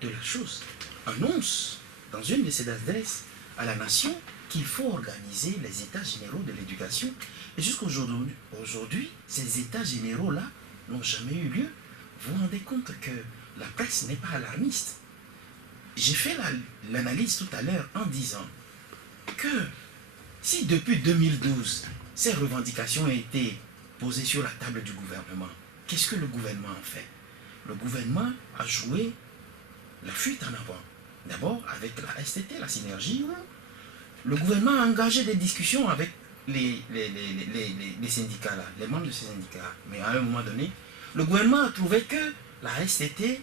de la chose, annonce dans une de ses adresses à la nation qu'il faut organiser les états généraux de l'éducation. Et jusqu'aujourd'hui, ces états généraux-là n'ont jamais eu lieu. Vous vous rendez compte que la presse n'est pas alarmiste. J'ai fait l'analyse tout à l'heure en disant que si depuis 2012, ces revendications ont été posées sur la table du gouvernement, qu'est-ce que le gouvernement a fait? Le gouvernement a joué la fuite en avant. D'abord avec la STT, la synergie, où le gouvernement a engagé des discussions avec les syndicats, là, les membres de ces syndicats. Mais à un moment donné, le gouvernement a trouvé que la STT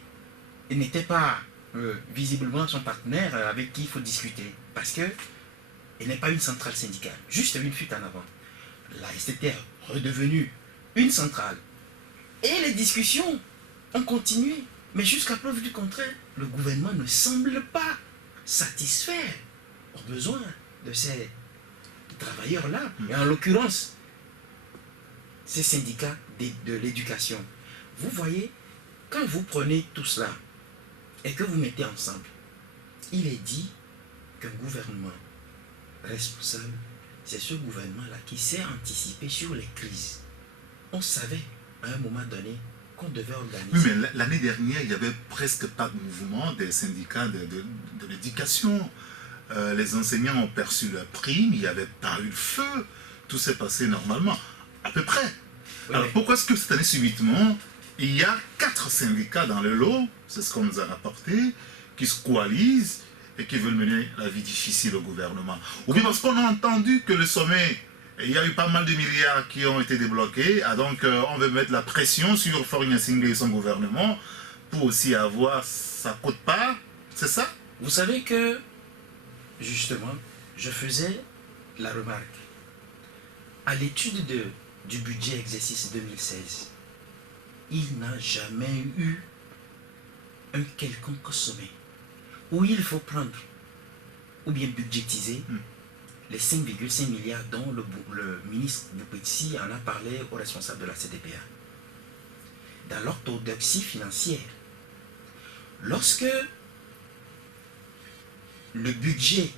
n'était pas visiblement son partenaire avec qui il faut discuter. Parce qu'elle n'est pas une centrale syndicale, juste une fuite en avant. La STT est redevenue une centrale. Et les discussions ont continué. Mais jusqu'à preuve du contraire, le gouvernement ne semble pas satisfaire aux besoins de ces travailleurs-là. Et en l'occurrence, ces syndicats de l'éducation. Vous voyez, quand vous prenez tout cela et que vous mettez ensemble, il est dit qu'un gouvernement responsable, c'est ce gouvernement-là qui sait anticiper sur les crises. On savait à un moment donné qu'on devait organiser. Oui, mais l'année dernière, il n'y avait presque pas de mouvement des syndicats de l'éducation. Les enseignants ont perçu leur prime, il n'y avait pas eu de feu. Tout s'est passé normalement, à peu près. Oui, alors pourquoi est-ce que cette année, subitement, il y a 4 syndicats dans le lot, c'est ce qu'on nous a rapporté, qui se coalisent et qui veulent mener la vie difficile au gouvernement? Ou bien parce qu'on a entendu que le sommet, il y a eu pas mal de milliards qui ont été débloqués, donc on veut mettre la pression sur Faure Gnassingbé et son gouvernement pour aussi avoir sa quote-part, c'est ça? Vous savez que, justement, je faisais la remarque. À l'étude du budget exercice 2016, il n'a jamais eu un quelconque sommet où il faut prendre ou bien budgétiser les 5,5 milliards dont le ministre Boupetsi en a parlé aux responsables de la CDPA. Dans l'orthodoxie financière, lorsque le budget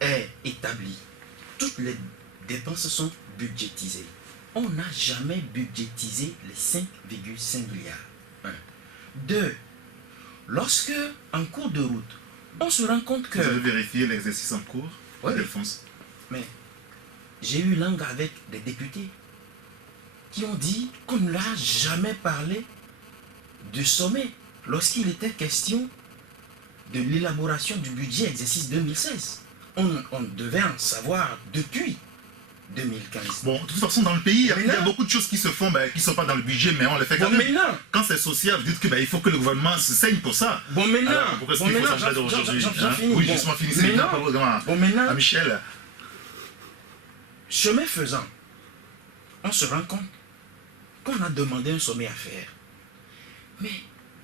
est établi, toutes les dépenses sont budgétisées. On n'a jamais budgétisé les 5,5 milliards. 1. 2. Lorsque, en cours de route, on se rend compte que... Vous avez vérifié l'exercice en cours, oui, Alphonse? Mais j'ai eu langue avec des députés qui ont dit qu'on ne leur a jamais parlé du sommet lorsqu'il était question de l'élaboration du budget exercice 2016. On devait en savoir depuis 2015. Bon, de toute façon, dans le pays, il y a beaucoup de choses qui se font, qui ne sont pas dans le budget, mais on les fait quand même. Quand c'est social, vous dites qu'il faut que le gouvernement se saigne pour ça. Bon, maintenant, alors, pourquoi est-ce qu'il faut s'en plaindre aujourd'hui? Oui, justement, finissez. Maintenant, à Michel. Chemin faisant, on se rend compte qu'on a demandé un sommet à faire. Mais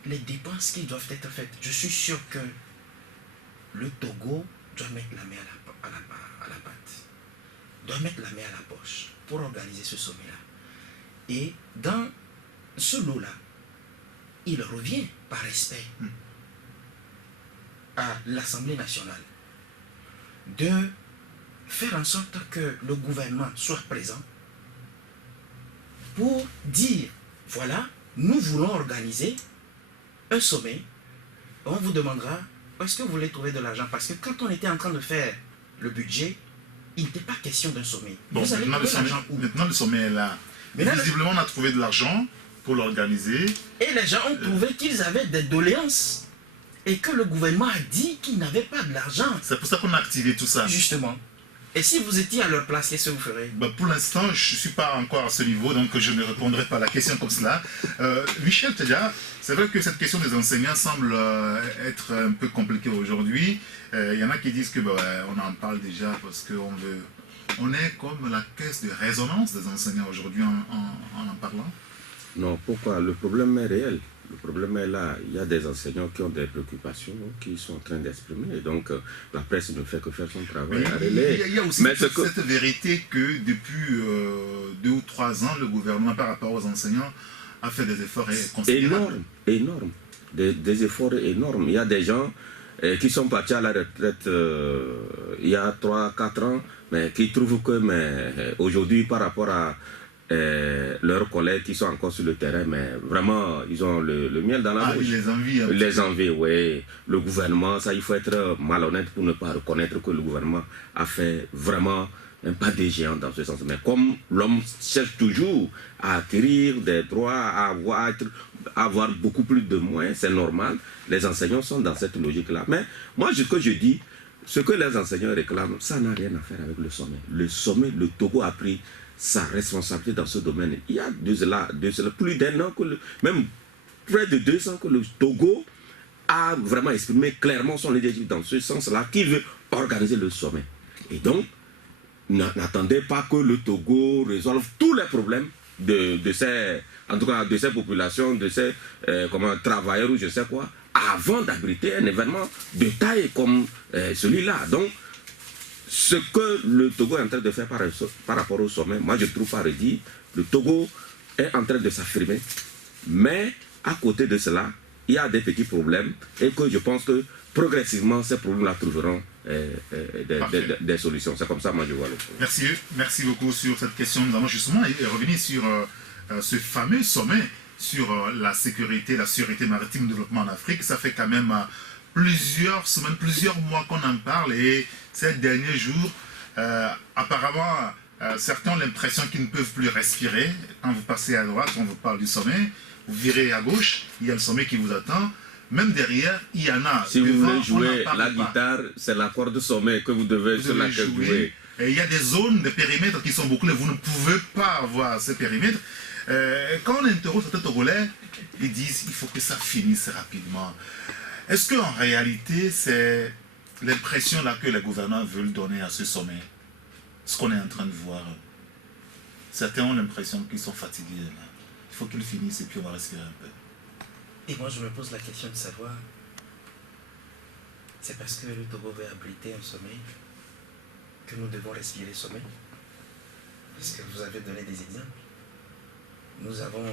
les dépenses qui doivent être faites, je suis sûr que le Togo doit mettre la main à la pâte, doit mettre la main à la poche pour organiser ce sommet-là. Et dans ce lot-là, il revient par respect à l'Assemblée nationale de faire en sorte que le gouvernement soit présent pour dire, voilà, nous voulons organiser un sommet. On vous demandera, est-ce que vous voulez trouver de l'argent? Parce que quand on était en train de faire le budget, il n'était pas question d'un sommet. Bon, vous allez trouver l'argent où? Maintenant, le sommet est là. Visiblement, on a trouvé de l'argent pour l'organiser. Et les gens ont trouvé qu'ils avaient des doléances. Et que le gouvernement a dit qu'il n'avait pas de l'argent. C'est pour ça qu'on a activé tout ça. Justement. Et si vous étiez à leur place, qu'est-ce que vous ferez? Pour l'instant, je ne suis pas encore à ce niveau, donc je ne répondrai pas à la question comme cela. Michel Tedja, c'est vrai que cette question des enseignants semble être un peu compliquée aujourd'hui. Il y en a qui disent que on en parle déjà parce qu'on est comme la caisse de résonance des enseignants aujourd'hui en parlant. Non, pourquoi? Le problème est réel. Le problème est là, il y a des enseignants qui ont des préoccupations qui sont en train d'exprimer. Et donc, la presse ne fait que faire son travail. Il y a aussi cette vérité que depuis 2 ou 3 ans, le gouvernement, par rapport aux enseignants, a fait des efforts considérables. Énorme. Des efforts énormes. Il y a des gens qui sont partis à la retraite il y a 3-4 ans, mais qui trouvent que aujourd'hui, par rapport à leurs collègues qui sont encore sur le terrain, mais vraiment, ils ont le miel dans la bouche. Ils les envient. Les envient, oui. Le gouvernement, ça, il faut être malhonnête pour ne pas reconnaître que le gouvernement a fait vraiment un pas des géants dans ce sens. Mais comme l'homme cherche toujours à acquérir des droits, à avoir beaucoup plus de moyens, c'est normal. Les enseignants sont dans cette logique-là. Mais moi, ce que je dis, ce que les enseignants réclament, ça n'a rien à faire avec le sommet. Le sommet, le Togo a pris sa responsabilité dans ce domaine. Il y a de cela plus d'un an, même près de 2 ans que le Togo a vraiment exprimé clairement son leadership dans ce sens-là, qu'il veut organiser le sommet. Et donc, n'attendez pas que le Togo résolve tous les problèmes de ces populations, de ces travailleurs ou je sais quoi, avant d'abriter un événement de taille comme celui-là. Donc, ce que le Togo est en train de faire par rapport au sommet, moi je trouve pas redit. Le Togo est en train de s'affirmer, mais à côté de cela, il y a des petits problèmes et que je pense que progressivement, ces problèmes-là trouveront des solutions. C'est comme ça, moi, je vois le problème. Merci beaucoup sur cette question. Nous allons justement revenir sur ce fameux sommet sur la sécurité, la sûreté maritime, le développement en Afrique. Ça fait quand même plusieurs semaines, plusieurs mois qu'on en parle. Et ces derniers jours, apparemment, certains ont l'impression qu'ils ne peuvent plus respirer. Quand vous passez à droite, on vous parle du sommet. Vous virez à gauche, il y a le sommet qui vous attend. Même derrière, il y en a. Si vous voulez jouer la guitare, c'est l'accord de sommet que vous devez sur laquelle jouer. Et il y a des zones, des périmètres qui sont beaucoup. Vous ne pouvez pas avoir ces périmètres. Quand on interroge certains Togolais, ils disent qu'il faut que ça finisse rapidement. Est-ce qu'en réalité, c'est l'impression là que les gouvernants veulent donner à ce sommet? Ce qu'on est en train de voir. Certains ont l'impression qu'ils sont fatigués. Là. Il faut qu'ils finissent et puis on va respirer un peu. Et moi, je me pose la question de savoir, c'est parce que le Togo veut abriter un sommet que nous devons respirer sommet? Parce que vous avez donné des exemples. Nous avons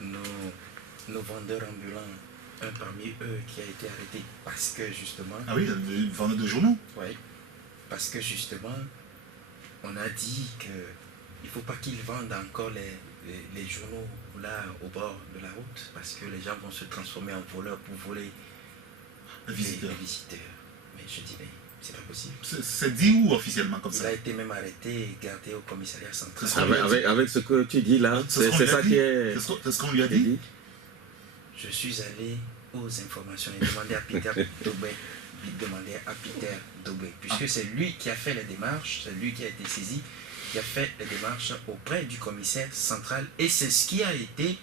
nos vendeurs ambulants, un parmi eux qui a été arrêté parce que justement... Ah oui, le vendeur de journaux? Oui, parce que justement, on a dit qu'il ne faut pas qu'ils vendent encore les journaux là au bord de la route parce que les gens vont se transformer en voleurs pour voler les visiteurs. Mais je dis, mais c'est pas possible. C'est dit où officiellement comme ça? Il a été même arrêté et gardé au commissariat central. Avec ce que tu dis là, c'est ça qui est... C'est ce qu'on lui a dit. Je suis allé aux informations et demandé à Peter Dobé, puisque c'est lui qui a fait les démarches, c'est lui qui a été saisi, qui a fait les démarches auprès du commissaire central, et c'est ce qui a été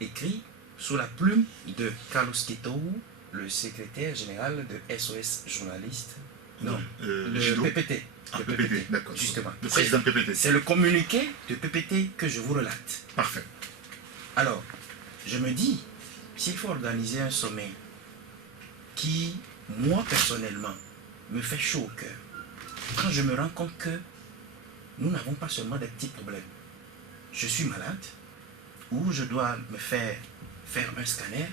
écrit sous la plume de Carlos Ketou, le secrétaire général de SOS Journaliste, le PPT. Le PPT, d'accord. Justement. Le président PPT. C'est le communiqué de PPT que je vous relate. Parfait. Alors, je me dis, s'il faut organiser un sommet qui, moi personnellement, me fait chaud au cœur, quand je me rends compte que nous n'avons pas seulement des petits problèmes. Je suis malade, ou je dois me faire un scanner,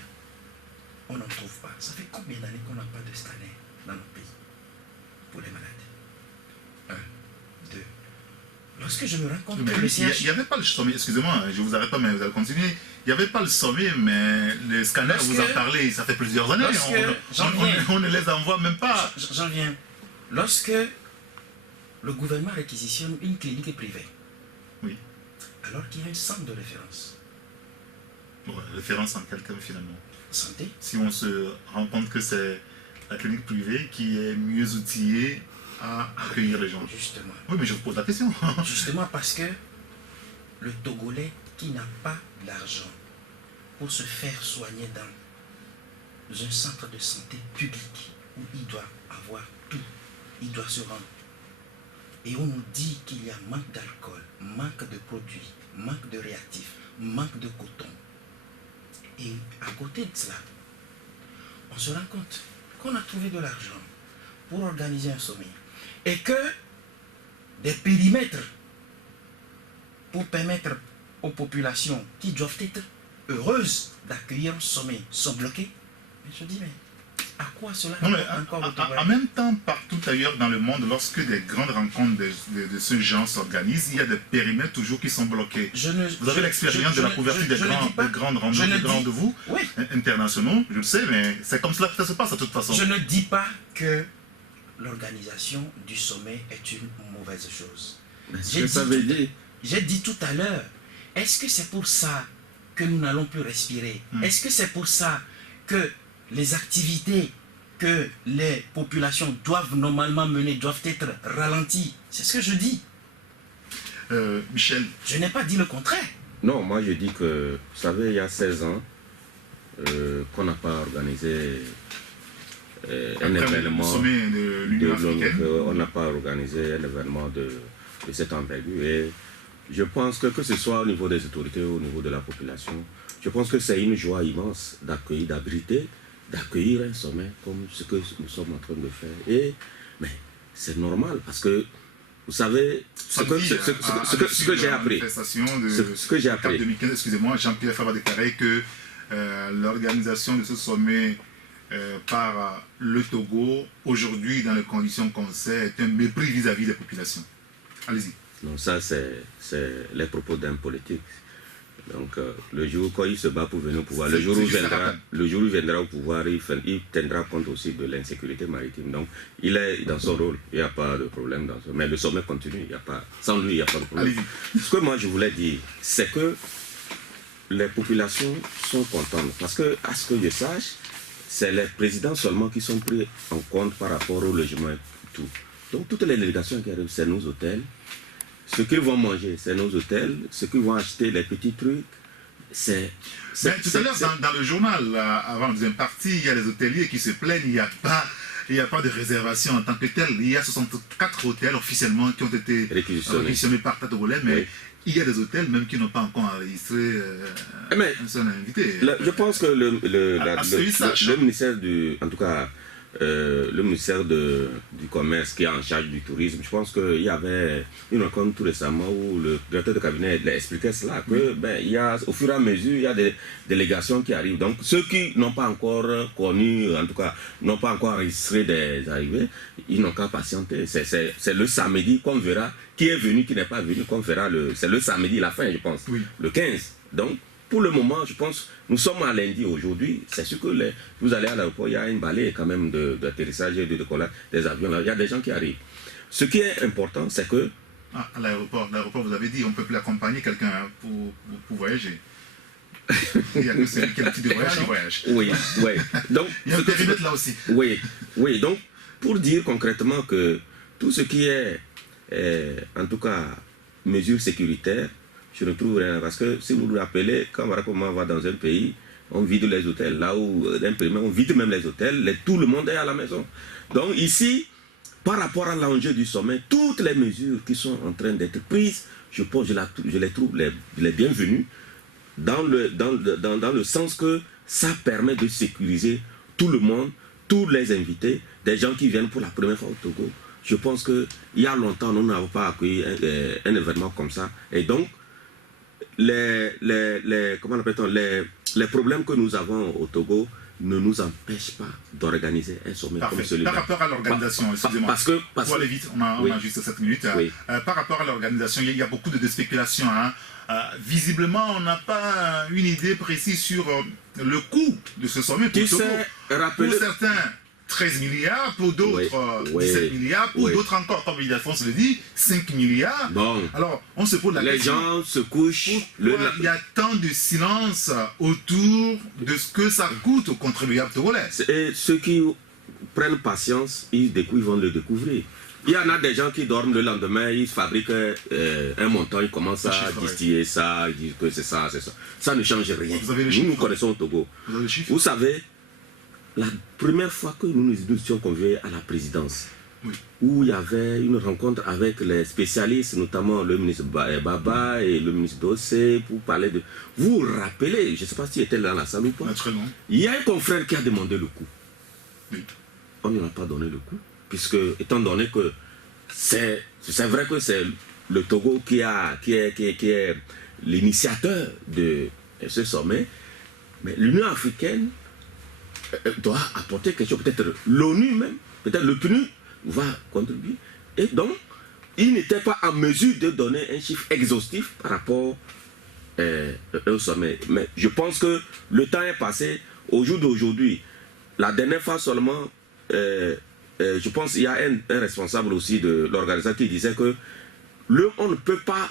on n'en trouve pas. Ça fait combien d'années qu'on n'a pas de scanner dans notre pays pour les malades? 1, 2. Lorsque je me rends compte que le CH... Il n'y avait pas le sommet, excusez-moi, je vous arrête pas, mais vous allez continuer. Il n'y avait pas le sommet, mais les scanners, vous en parlez, ça fait plusieurs années. On ne les envoie même pas. J'en viens. Lorsque le gouvernement réquisitionne une clinique privée, oui, alors qu'il y a un centre de référence. Ouais, référence en quelqu'un finalement. Santé. Si on se rend compte que c'est la clinique privée qui est mieux outillée à accueillir les gens. Justement. Oui, mais je vous pose la question. Justement parce que le Togolais qui n'a pas l'argent pour se faire soigner dans un centre de santé public où il doit avoir tout, il doit se rendre. Et on nous dit qu'il y a manque d'alcool, manque de produits, manque de réactifs, manque de coton. Et à côté de cela, on se rend compte qu'on a trouvé de l'argent pour organiser un sommet et que des périmètres pour permettre aux populations qui doivent être heureuses d'accueillir un sommet sont bloquées. Et je dis, mais à quoi cela Non, mais encore en même temps, partout ailleurs dans le monde, lorsque des grandes rencontres de ce genre s'organisent, il y a des périmètres toujours qui sont bloqués. Vous avez l'expérience de la couverture des grands rendez-vous internationaux, je le sais, mais c'est comme cela que ça se passe de toute façon. Je ne dis pas que l'organisation du sommet est une mauvaise chose. J'ai dit tout à l'heure, est-ce que c'est pour ça que nous n'allons plus respirer? Est-ce que c'est pour ça que les activités que les populations doivent normalement mener doivent être ralenties? C'est ce que je dis. Michel. Je n'ai pas dit le contraire. Non, moi je dis que, vous savez, il y a 16 ans, qu'on n'a pas organisé un événement. Le sommet de l'Union africaine. On n'a pas organisé un événement de cette envergure. Et je pense que ce soit au niveau des autorités ou au niveau de la population, je pense que c'est une joie immense d'accueillir, d'abriter, d'accueillir un sommet comme ce que nous sommes en train de faire. Mais c'est normal parce que, vous savez, ce que j'ai appris. Ce que j'ai appris. 2015, excusez-moi, Jean-Pierre Fabre a déclaré que l'organisation de ce sommet par le Togo, aujourd'hui, dans les conditions qu'on sait, est un mépris vis-à-vis des populations. Allez-y. Non, ça, c'est les propos d'un politique. Donc, le jour quand il se bat pour venir au pouvoir, le jour où il viendra au pouvoir, il tiendra compte aussi de l'insécurité maritime. Donc, il est dans son rôle, il n'y a pas de problème dans ça. Mais le sommet continue, sans lui, il n'y a pas de problème. Ce que moi, je voulais dire, c'est que les populations sont contentes. Parce que, à ce que je sache, c'est les présidents seulement qui sont pris en compte par rapport au logement et tout. Donc, toutes les délégations qui arrivent, c'est nos hôtels. Ce qu'ils vont manger, c'est nos hôtels. Ce qu'ils vont acheter, les petits trucs, c'est... Tout à l'heure, dans le journal, avant la deuxième partie, il y a les hôteliers qui se plaignent, il n'y a pas de réservation en tant que tel. Il y a 64 hôtels officiellement qui ont été réquisitionnés par Tatovolais, mais il y a des hôtels même qui n'ont pas encore enregistré un seul invité. Je pense que le ministère en tout cas, le ministère du commerce qui est en charge du tourisme, je pense qu'il y avait une rencontre tout récemment où le directeur de cabinet expliquait cela, que il y a, au fur et à mesure, il y a des délégations qui arrivent. Donc ceux qui n'ont pas encore connu, en tout cas, n'ont pas encore enregistré des arrivées, ils n'ont qu'à patienter. C'est le samedi qu'on verra qui est venu, qui n'est pas venu, qu'on verra. C'est le samedi, la fin, je pense, le 15. Donc, pour le moment, je pense, nous sommes à lundi aujourd'hui. C'est sûr que vous allez à l'aéroport, il y a une balai quand même d'atterrissage et de décollage des avions. Là, il y a des gens qui arrivent. Ce qui est important, c'est que... à l'aéroport, vous avez dit, on ne peut plus accompagner quelqu'un pour voyager. Il y a que celui qui a le petit de voyage qui voyage. Oui. Donc, il y a un périmètre là aussi. Oui. Donc, pour dire concrètement que tout ce qui est, en tout cas, mesures sécuritaires, je ne trouve rien. Parce que si vous vous rappelez, quand on va dans un pays, on vide les hôtels. Là où, on vide même les hôtels, tout le monde est à la maison. Donc ici, par rapport à l'enjeu du sommet, toutes les mesures qui sont en train d'être prises, je les trouve les bienvenues, dans le sens que ça permet de sécuriser tout le monde, tous les invités, des gens qui viennent pour la première fois au Togo. Je pense qu'il y a longtemps, nous n'avons pas accueilli un événement comme ça. Et donc, les problèmes que nous avons au Togo ne nous empêchent pas d'organiser un sommet comme celui-là. Par rapport à l'organisation, excusez-moi, pour aller vite, on a juste 7 minutes. Par rapport à l'organisation, il y a beaucoup de spéculations. Visiblement, on n'a pas une idée précise sur le coût de ce sommet pour Togo. Pour certains, 13 milliards, pour d'autres 17 milliards, pour d'autres encore, comme Ildefonse le dit, 5 milliards. Bon. Alors, on se pose la question. Les gens se couchent. Pourquoi il y a tant de silence autour de ce que ça coûte aux contribuables togolais? Et ceux qui prennent patience, ils vont le découvrir. Il y en a des gens qui dorment le lendemain, ils fabriquent un montant, ils commencent à distiller ça, ils disent que c'est ça, c'est ça. Ça ne change rien. Nous connaissons au Togo. Vous savez, la première fois que nous étions conviés à la présidence, où il y avait une rencontre avec les spécialistes, notamment le ministre Baba et le ministre Dossé, pour parler de... Vous vous rappelez, je ne sais pas s'il était dans la salle ou pas, il y a un confrère qui a demandé le coup. On ne lui a pas donné le coup, puisque, étant donné que c'est vrai que c'est le Togo qui est l'initiateur de ce sommet, mais l'Union africaine doit apporter quelque chose, peut-être l'ONU même, peut-être le PNUD va contribuer. Et donc, il n'était pas en mesure de donner un chiffre exhaustif par rapport au sommet. Mais je pense que le temps est passé. Au jour d'aujourd'hui, la dernière fois seulement, je pense qu'il y a un responsable aussi de l'organisation qui disait que on ne peut pas,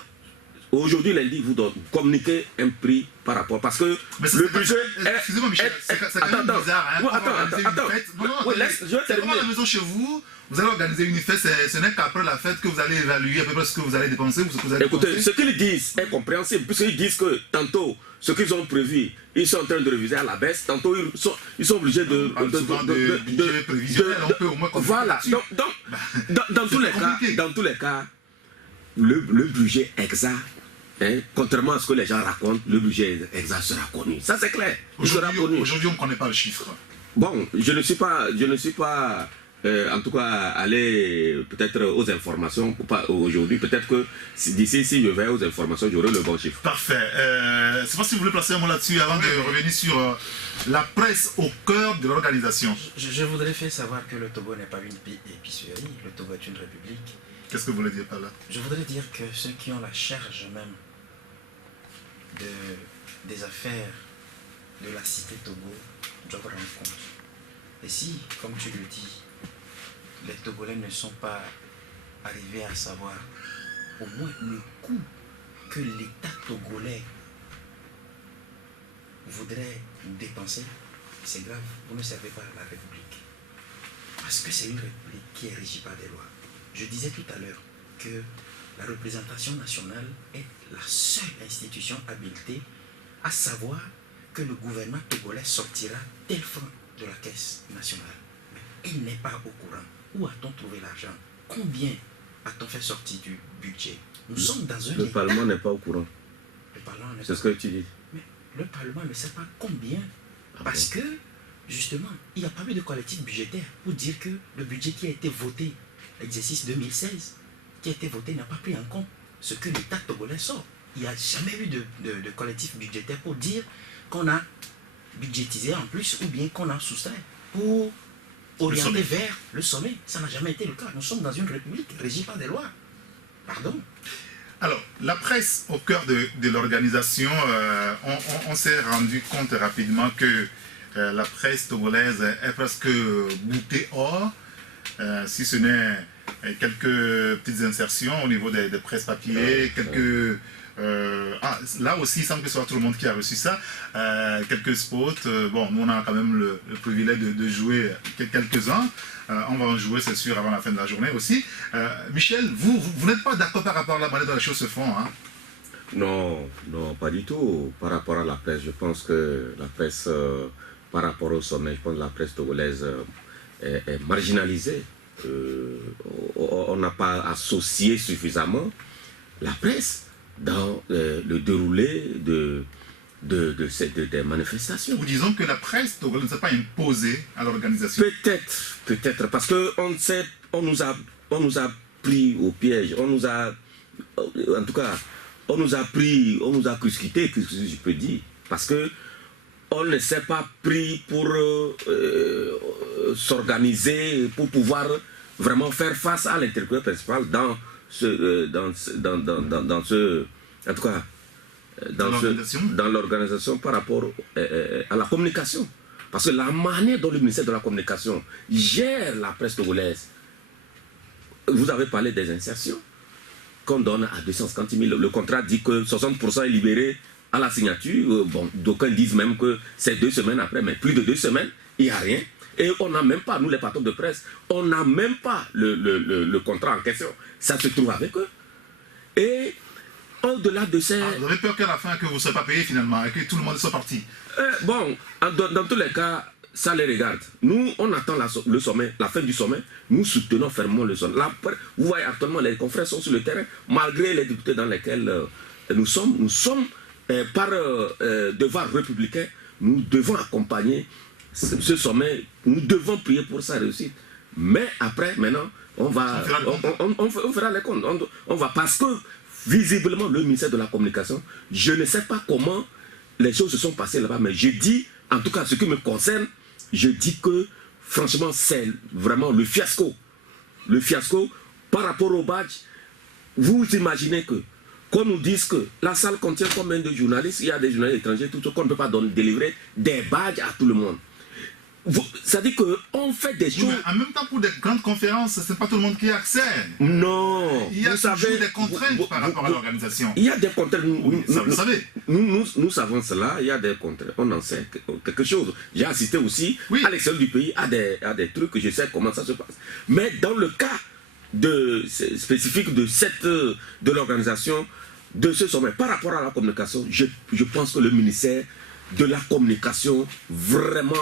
aujourd'hui lundi, vous communiquer un prix par rapport, parce que le budget est... Excusez-moi Michel, c'est quand même bizarre. Hein, attends. C'est comment à la maison chez vous, vous allez organiser une fête, ce n'est qu'après la fête que vous allez évaluer à peu près ce que vous allez dépenser ou ce que vous allez Écoutez, dépenser. ce qu'ils disent est compréhensible, puisqu'ils disent que tantôt, ce qu'ils ont prévu, ils sont en train de réviser à la baisse, tantôt ils sont obligés de... budget prévisionnel, on peut au moins... Voilà, dans tous les cas, le budget exact, hein, contrairement à ce que les gens racontent, le budget exact sera connu. Ça c'est clair. Aujourd'hui, on ne connaît pas le chiffre. Bon, je ne suis pas en tout cas aller peut-être aux informations aujourd'hui. Peut-être que d'ici, si je vais aux informations, j'aurai le bon chiffre. Parfait. Je ne sais pas si vous voulez placer un mot là-dessus avant de revenir sur la presse au cœur de l'organisation. Je voudrais faire savoir que le Togo n'est pas une épicerie, le Togo est une république. Qu'est-ce que vous voulez dire par là? Je voudrais dire que ceux qui ont la charge même des affaires de la cité Togo doivent rendre compte. Et si, comme tu le dis, les Togolais ne sont pas arrivés à savoir au moins le coût que l'État togolais voudrait dépenser, c'est grave, vous ne savez pas la République. Parce que c'est une République qui est régie par des lois. Je disais tout à l'heure que la représentation nationale est la seule institution habilitée à savoir que le gouvernement togolais sortira tel franc de la caisse nationale. Mais il n'est pas au courant. Où a-t-on trouvé l'argent? Combien a-t-on fait sortir du budget? Nous sommes dans un Le état... Parlement n'est pas au courant. Le Parlement n'est C'est pas... ce que tu dis. Mais le Parlement ne sait pas combien. Parce que, justement, il n'y a pas eu de collectif budgétaire pour dire que le budget qui a été voté, l'exercice 2016, qui a été voté, n'a pas pris en compte ce que l'État togolais sort. Il n'y a jamais eu de collectif budgétaire pour dire qu'on a budgétisé en plus ou bien qu'on a soustrait pour orienter vers le sommet. Ça n'a jamais été le cas. Nous sommes dans une république régie par des lois. Pardon. Alors, la presse au cœur de l'organisation, on s'est rendu compte rapidement que la presse togolaise est presque boutée hors, si ce n'est quelques petites insertions au niveau des presses papier, quelques... là aussi, il semble que ce soit tout le monde qui a reçu ça. Quelques spots. Bon, nous, on a quand même le privilège de jouer quelques-uns. On va en jouer, c'est sûr, avant la fin de la journée aussi. Michel, vous n'êtes pas d'accord par rapport à la manière dont les choses se font, hein? Non, pas du tout. Par rapport à la presse, je pense que la presse, par rapport au sommet, je pense que la presse togolaise est marginalisée. On n'a pas associé suffisamment la presse dans le déroulé des manifestations. Ou disons que la presse togolaise ne s'est pas imposée à l'organisation. Peut-être, parce qu'on nous a pris au piège, on nous a crucifié, je peux dire, parce que on ne s'est pas pris pour s'organiser, pour pouvoir vraiment faire face à l'interlocuteur principal dans l'organisation par rapport à la communication. Parce que la manière dont le ministère de la Communication gère la presse togolaise, vous avez parlé des insertions qu'on donne à 250 000. Le contrat dit que 60% est libéré à la signature. Bon, d'aucuns disent même que c'est 2 semaines après, mais plus de 2 semaines, il n'y a rien. Et on n'a même pas, nous les patrons de presse, on n'a même pas le contrat en question. Ça se trouve avec eux. Et au-delà de ces... vous avez peur qu'à la fin, que vous ne soyez pas payé finalement, et que tout le monde soit parti? Bon, dans tous les cas, ça les regarde. Nous, on attend le sommet, la fin du sommet. Nous soutenons fermement le sommet. Là, vous voyez actuellement, les confrères sont sur le terrain, malgré les difficultés dans lesquelles nous sommes. Nous sommes, par devoir républicain, nous devons accompagner ce sommet. Nous devons prier pour sa réussite. Mais après, maintenant, on fera les comptes. On va, parce que visiblement, le ministère de la Communication, je ne sais pas comment les choses se sont passées là-bas, mais je dis, en tout cas, ce qui me concerne, je dis que, franchement, c'est vraiment le fiasco. Le fiasco, par rapport au badge, vous imaginez que, qu'on nous dise que la salle contient combien de journalistes, il y a des journalistes étrangers, tout ce qu'on ne peut pas délivrer des badges à tout le monde. Ça dit qu'on fait des choses... En même temps, pour des grandes conférences, ce n'est pas tout le monde qui a accès. Non. Il y a toujours des contraintes par rapport à l'organisation. Il y a des contraintes. Vous savez. Nous savons cela, il y a des contraintes. On en sait quelque chose. J'ai assisté aussi à l'extérieur du pays à des trucs que je sais comment ça se passe. Mais dans le cas spécifique de l'organisation de ce sommet, par rapport à la communication, je pense que le ministère de la Communication vraiment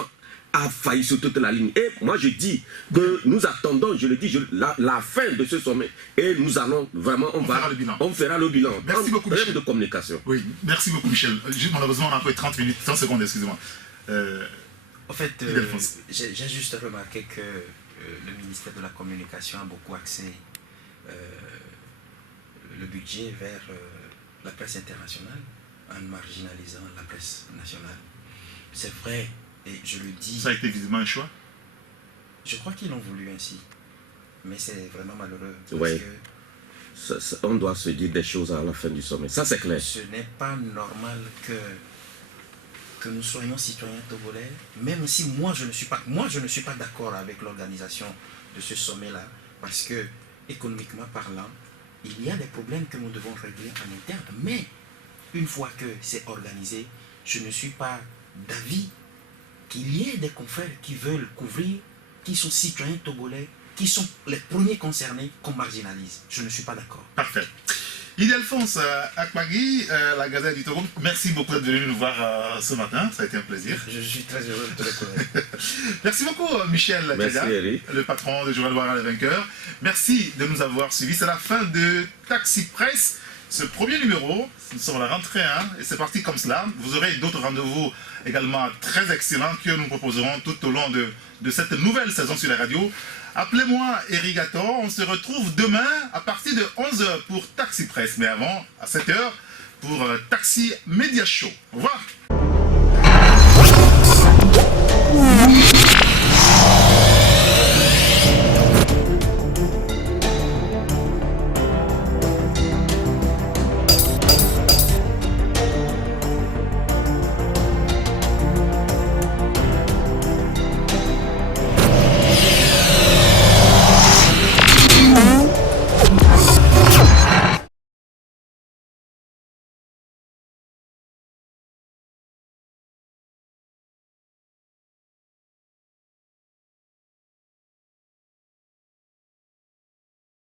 a failli sur toute la ligne. Et moi je dis que nous attendons, je le dis, la fin de ce sommet. Et nous allons vraiment, on fera le bilan. Merci beaucoup, Michel. De communication. Oui, merci beaucoup, Michel. Malheureusement, on a un peu 30 minutes, 30 secondes, excusez-moi. En fait, j'ai juste remarqué que le ministère de la Communication a beaucoup axé le budget vers la presse internationale en marginalisant la presse nationale. C'est vrai. Et je le dis... Ça a été visiblement un choix? Je crois qu'ils l'ont voulu ainsi. Mais c'est vraiment malheureux. Oui. On doit se dire des choses à la fin du sommet. Ça, c'est clair. Ce n'est pas normal que nous soyons citoyens togolais, même si moi, je ne suis pas d'accord avec l'organisation de ce sommet-là, parce que, économiquement parlant, il y a des problèmes que nous devons régler en interne. Mais, une fois que c'est organisé, je ne suis pas d'avis qu'il y ait des confrères qui veulent couvrir, qui sont citoyens togolais, qui sont les premiers concernés qu'on marginalise. Je ne suis pas d'accord. Parfait. Ildefonse Akpagui, la Gazette du Togo, merci beaucoup d'être venu nous voir ce matin, ça a été un plaisir. Je suis très heureux de te reconnaître. Merci beaucoup Michel Kadia, le patron de Journal Voir les vainqueurs. Merci de nous avoir suivis. C'est la fin de Taxi Presse, ce premier numéro. Nous sommes à la rentrée, et c'est parti comme cela. Vous aurez d'autres rendez-vous également très excellents que nous proposerons tout au long de cette nouvelle saison sur la radio. Appelez-moi Erigator, on se retrouve demain à partir de 11 h pour Taxi Presse, mais avant, à 7 h pour Taxi Media Show. Au revoir.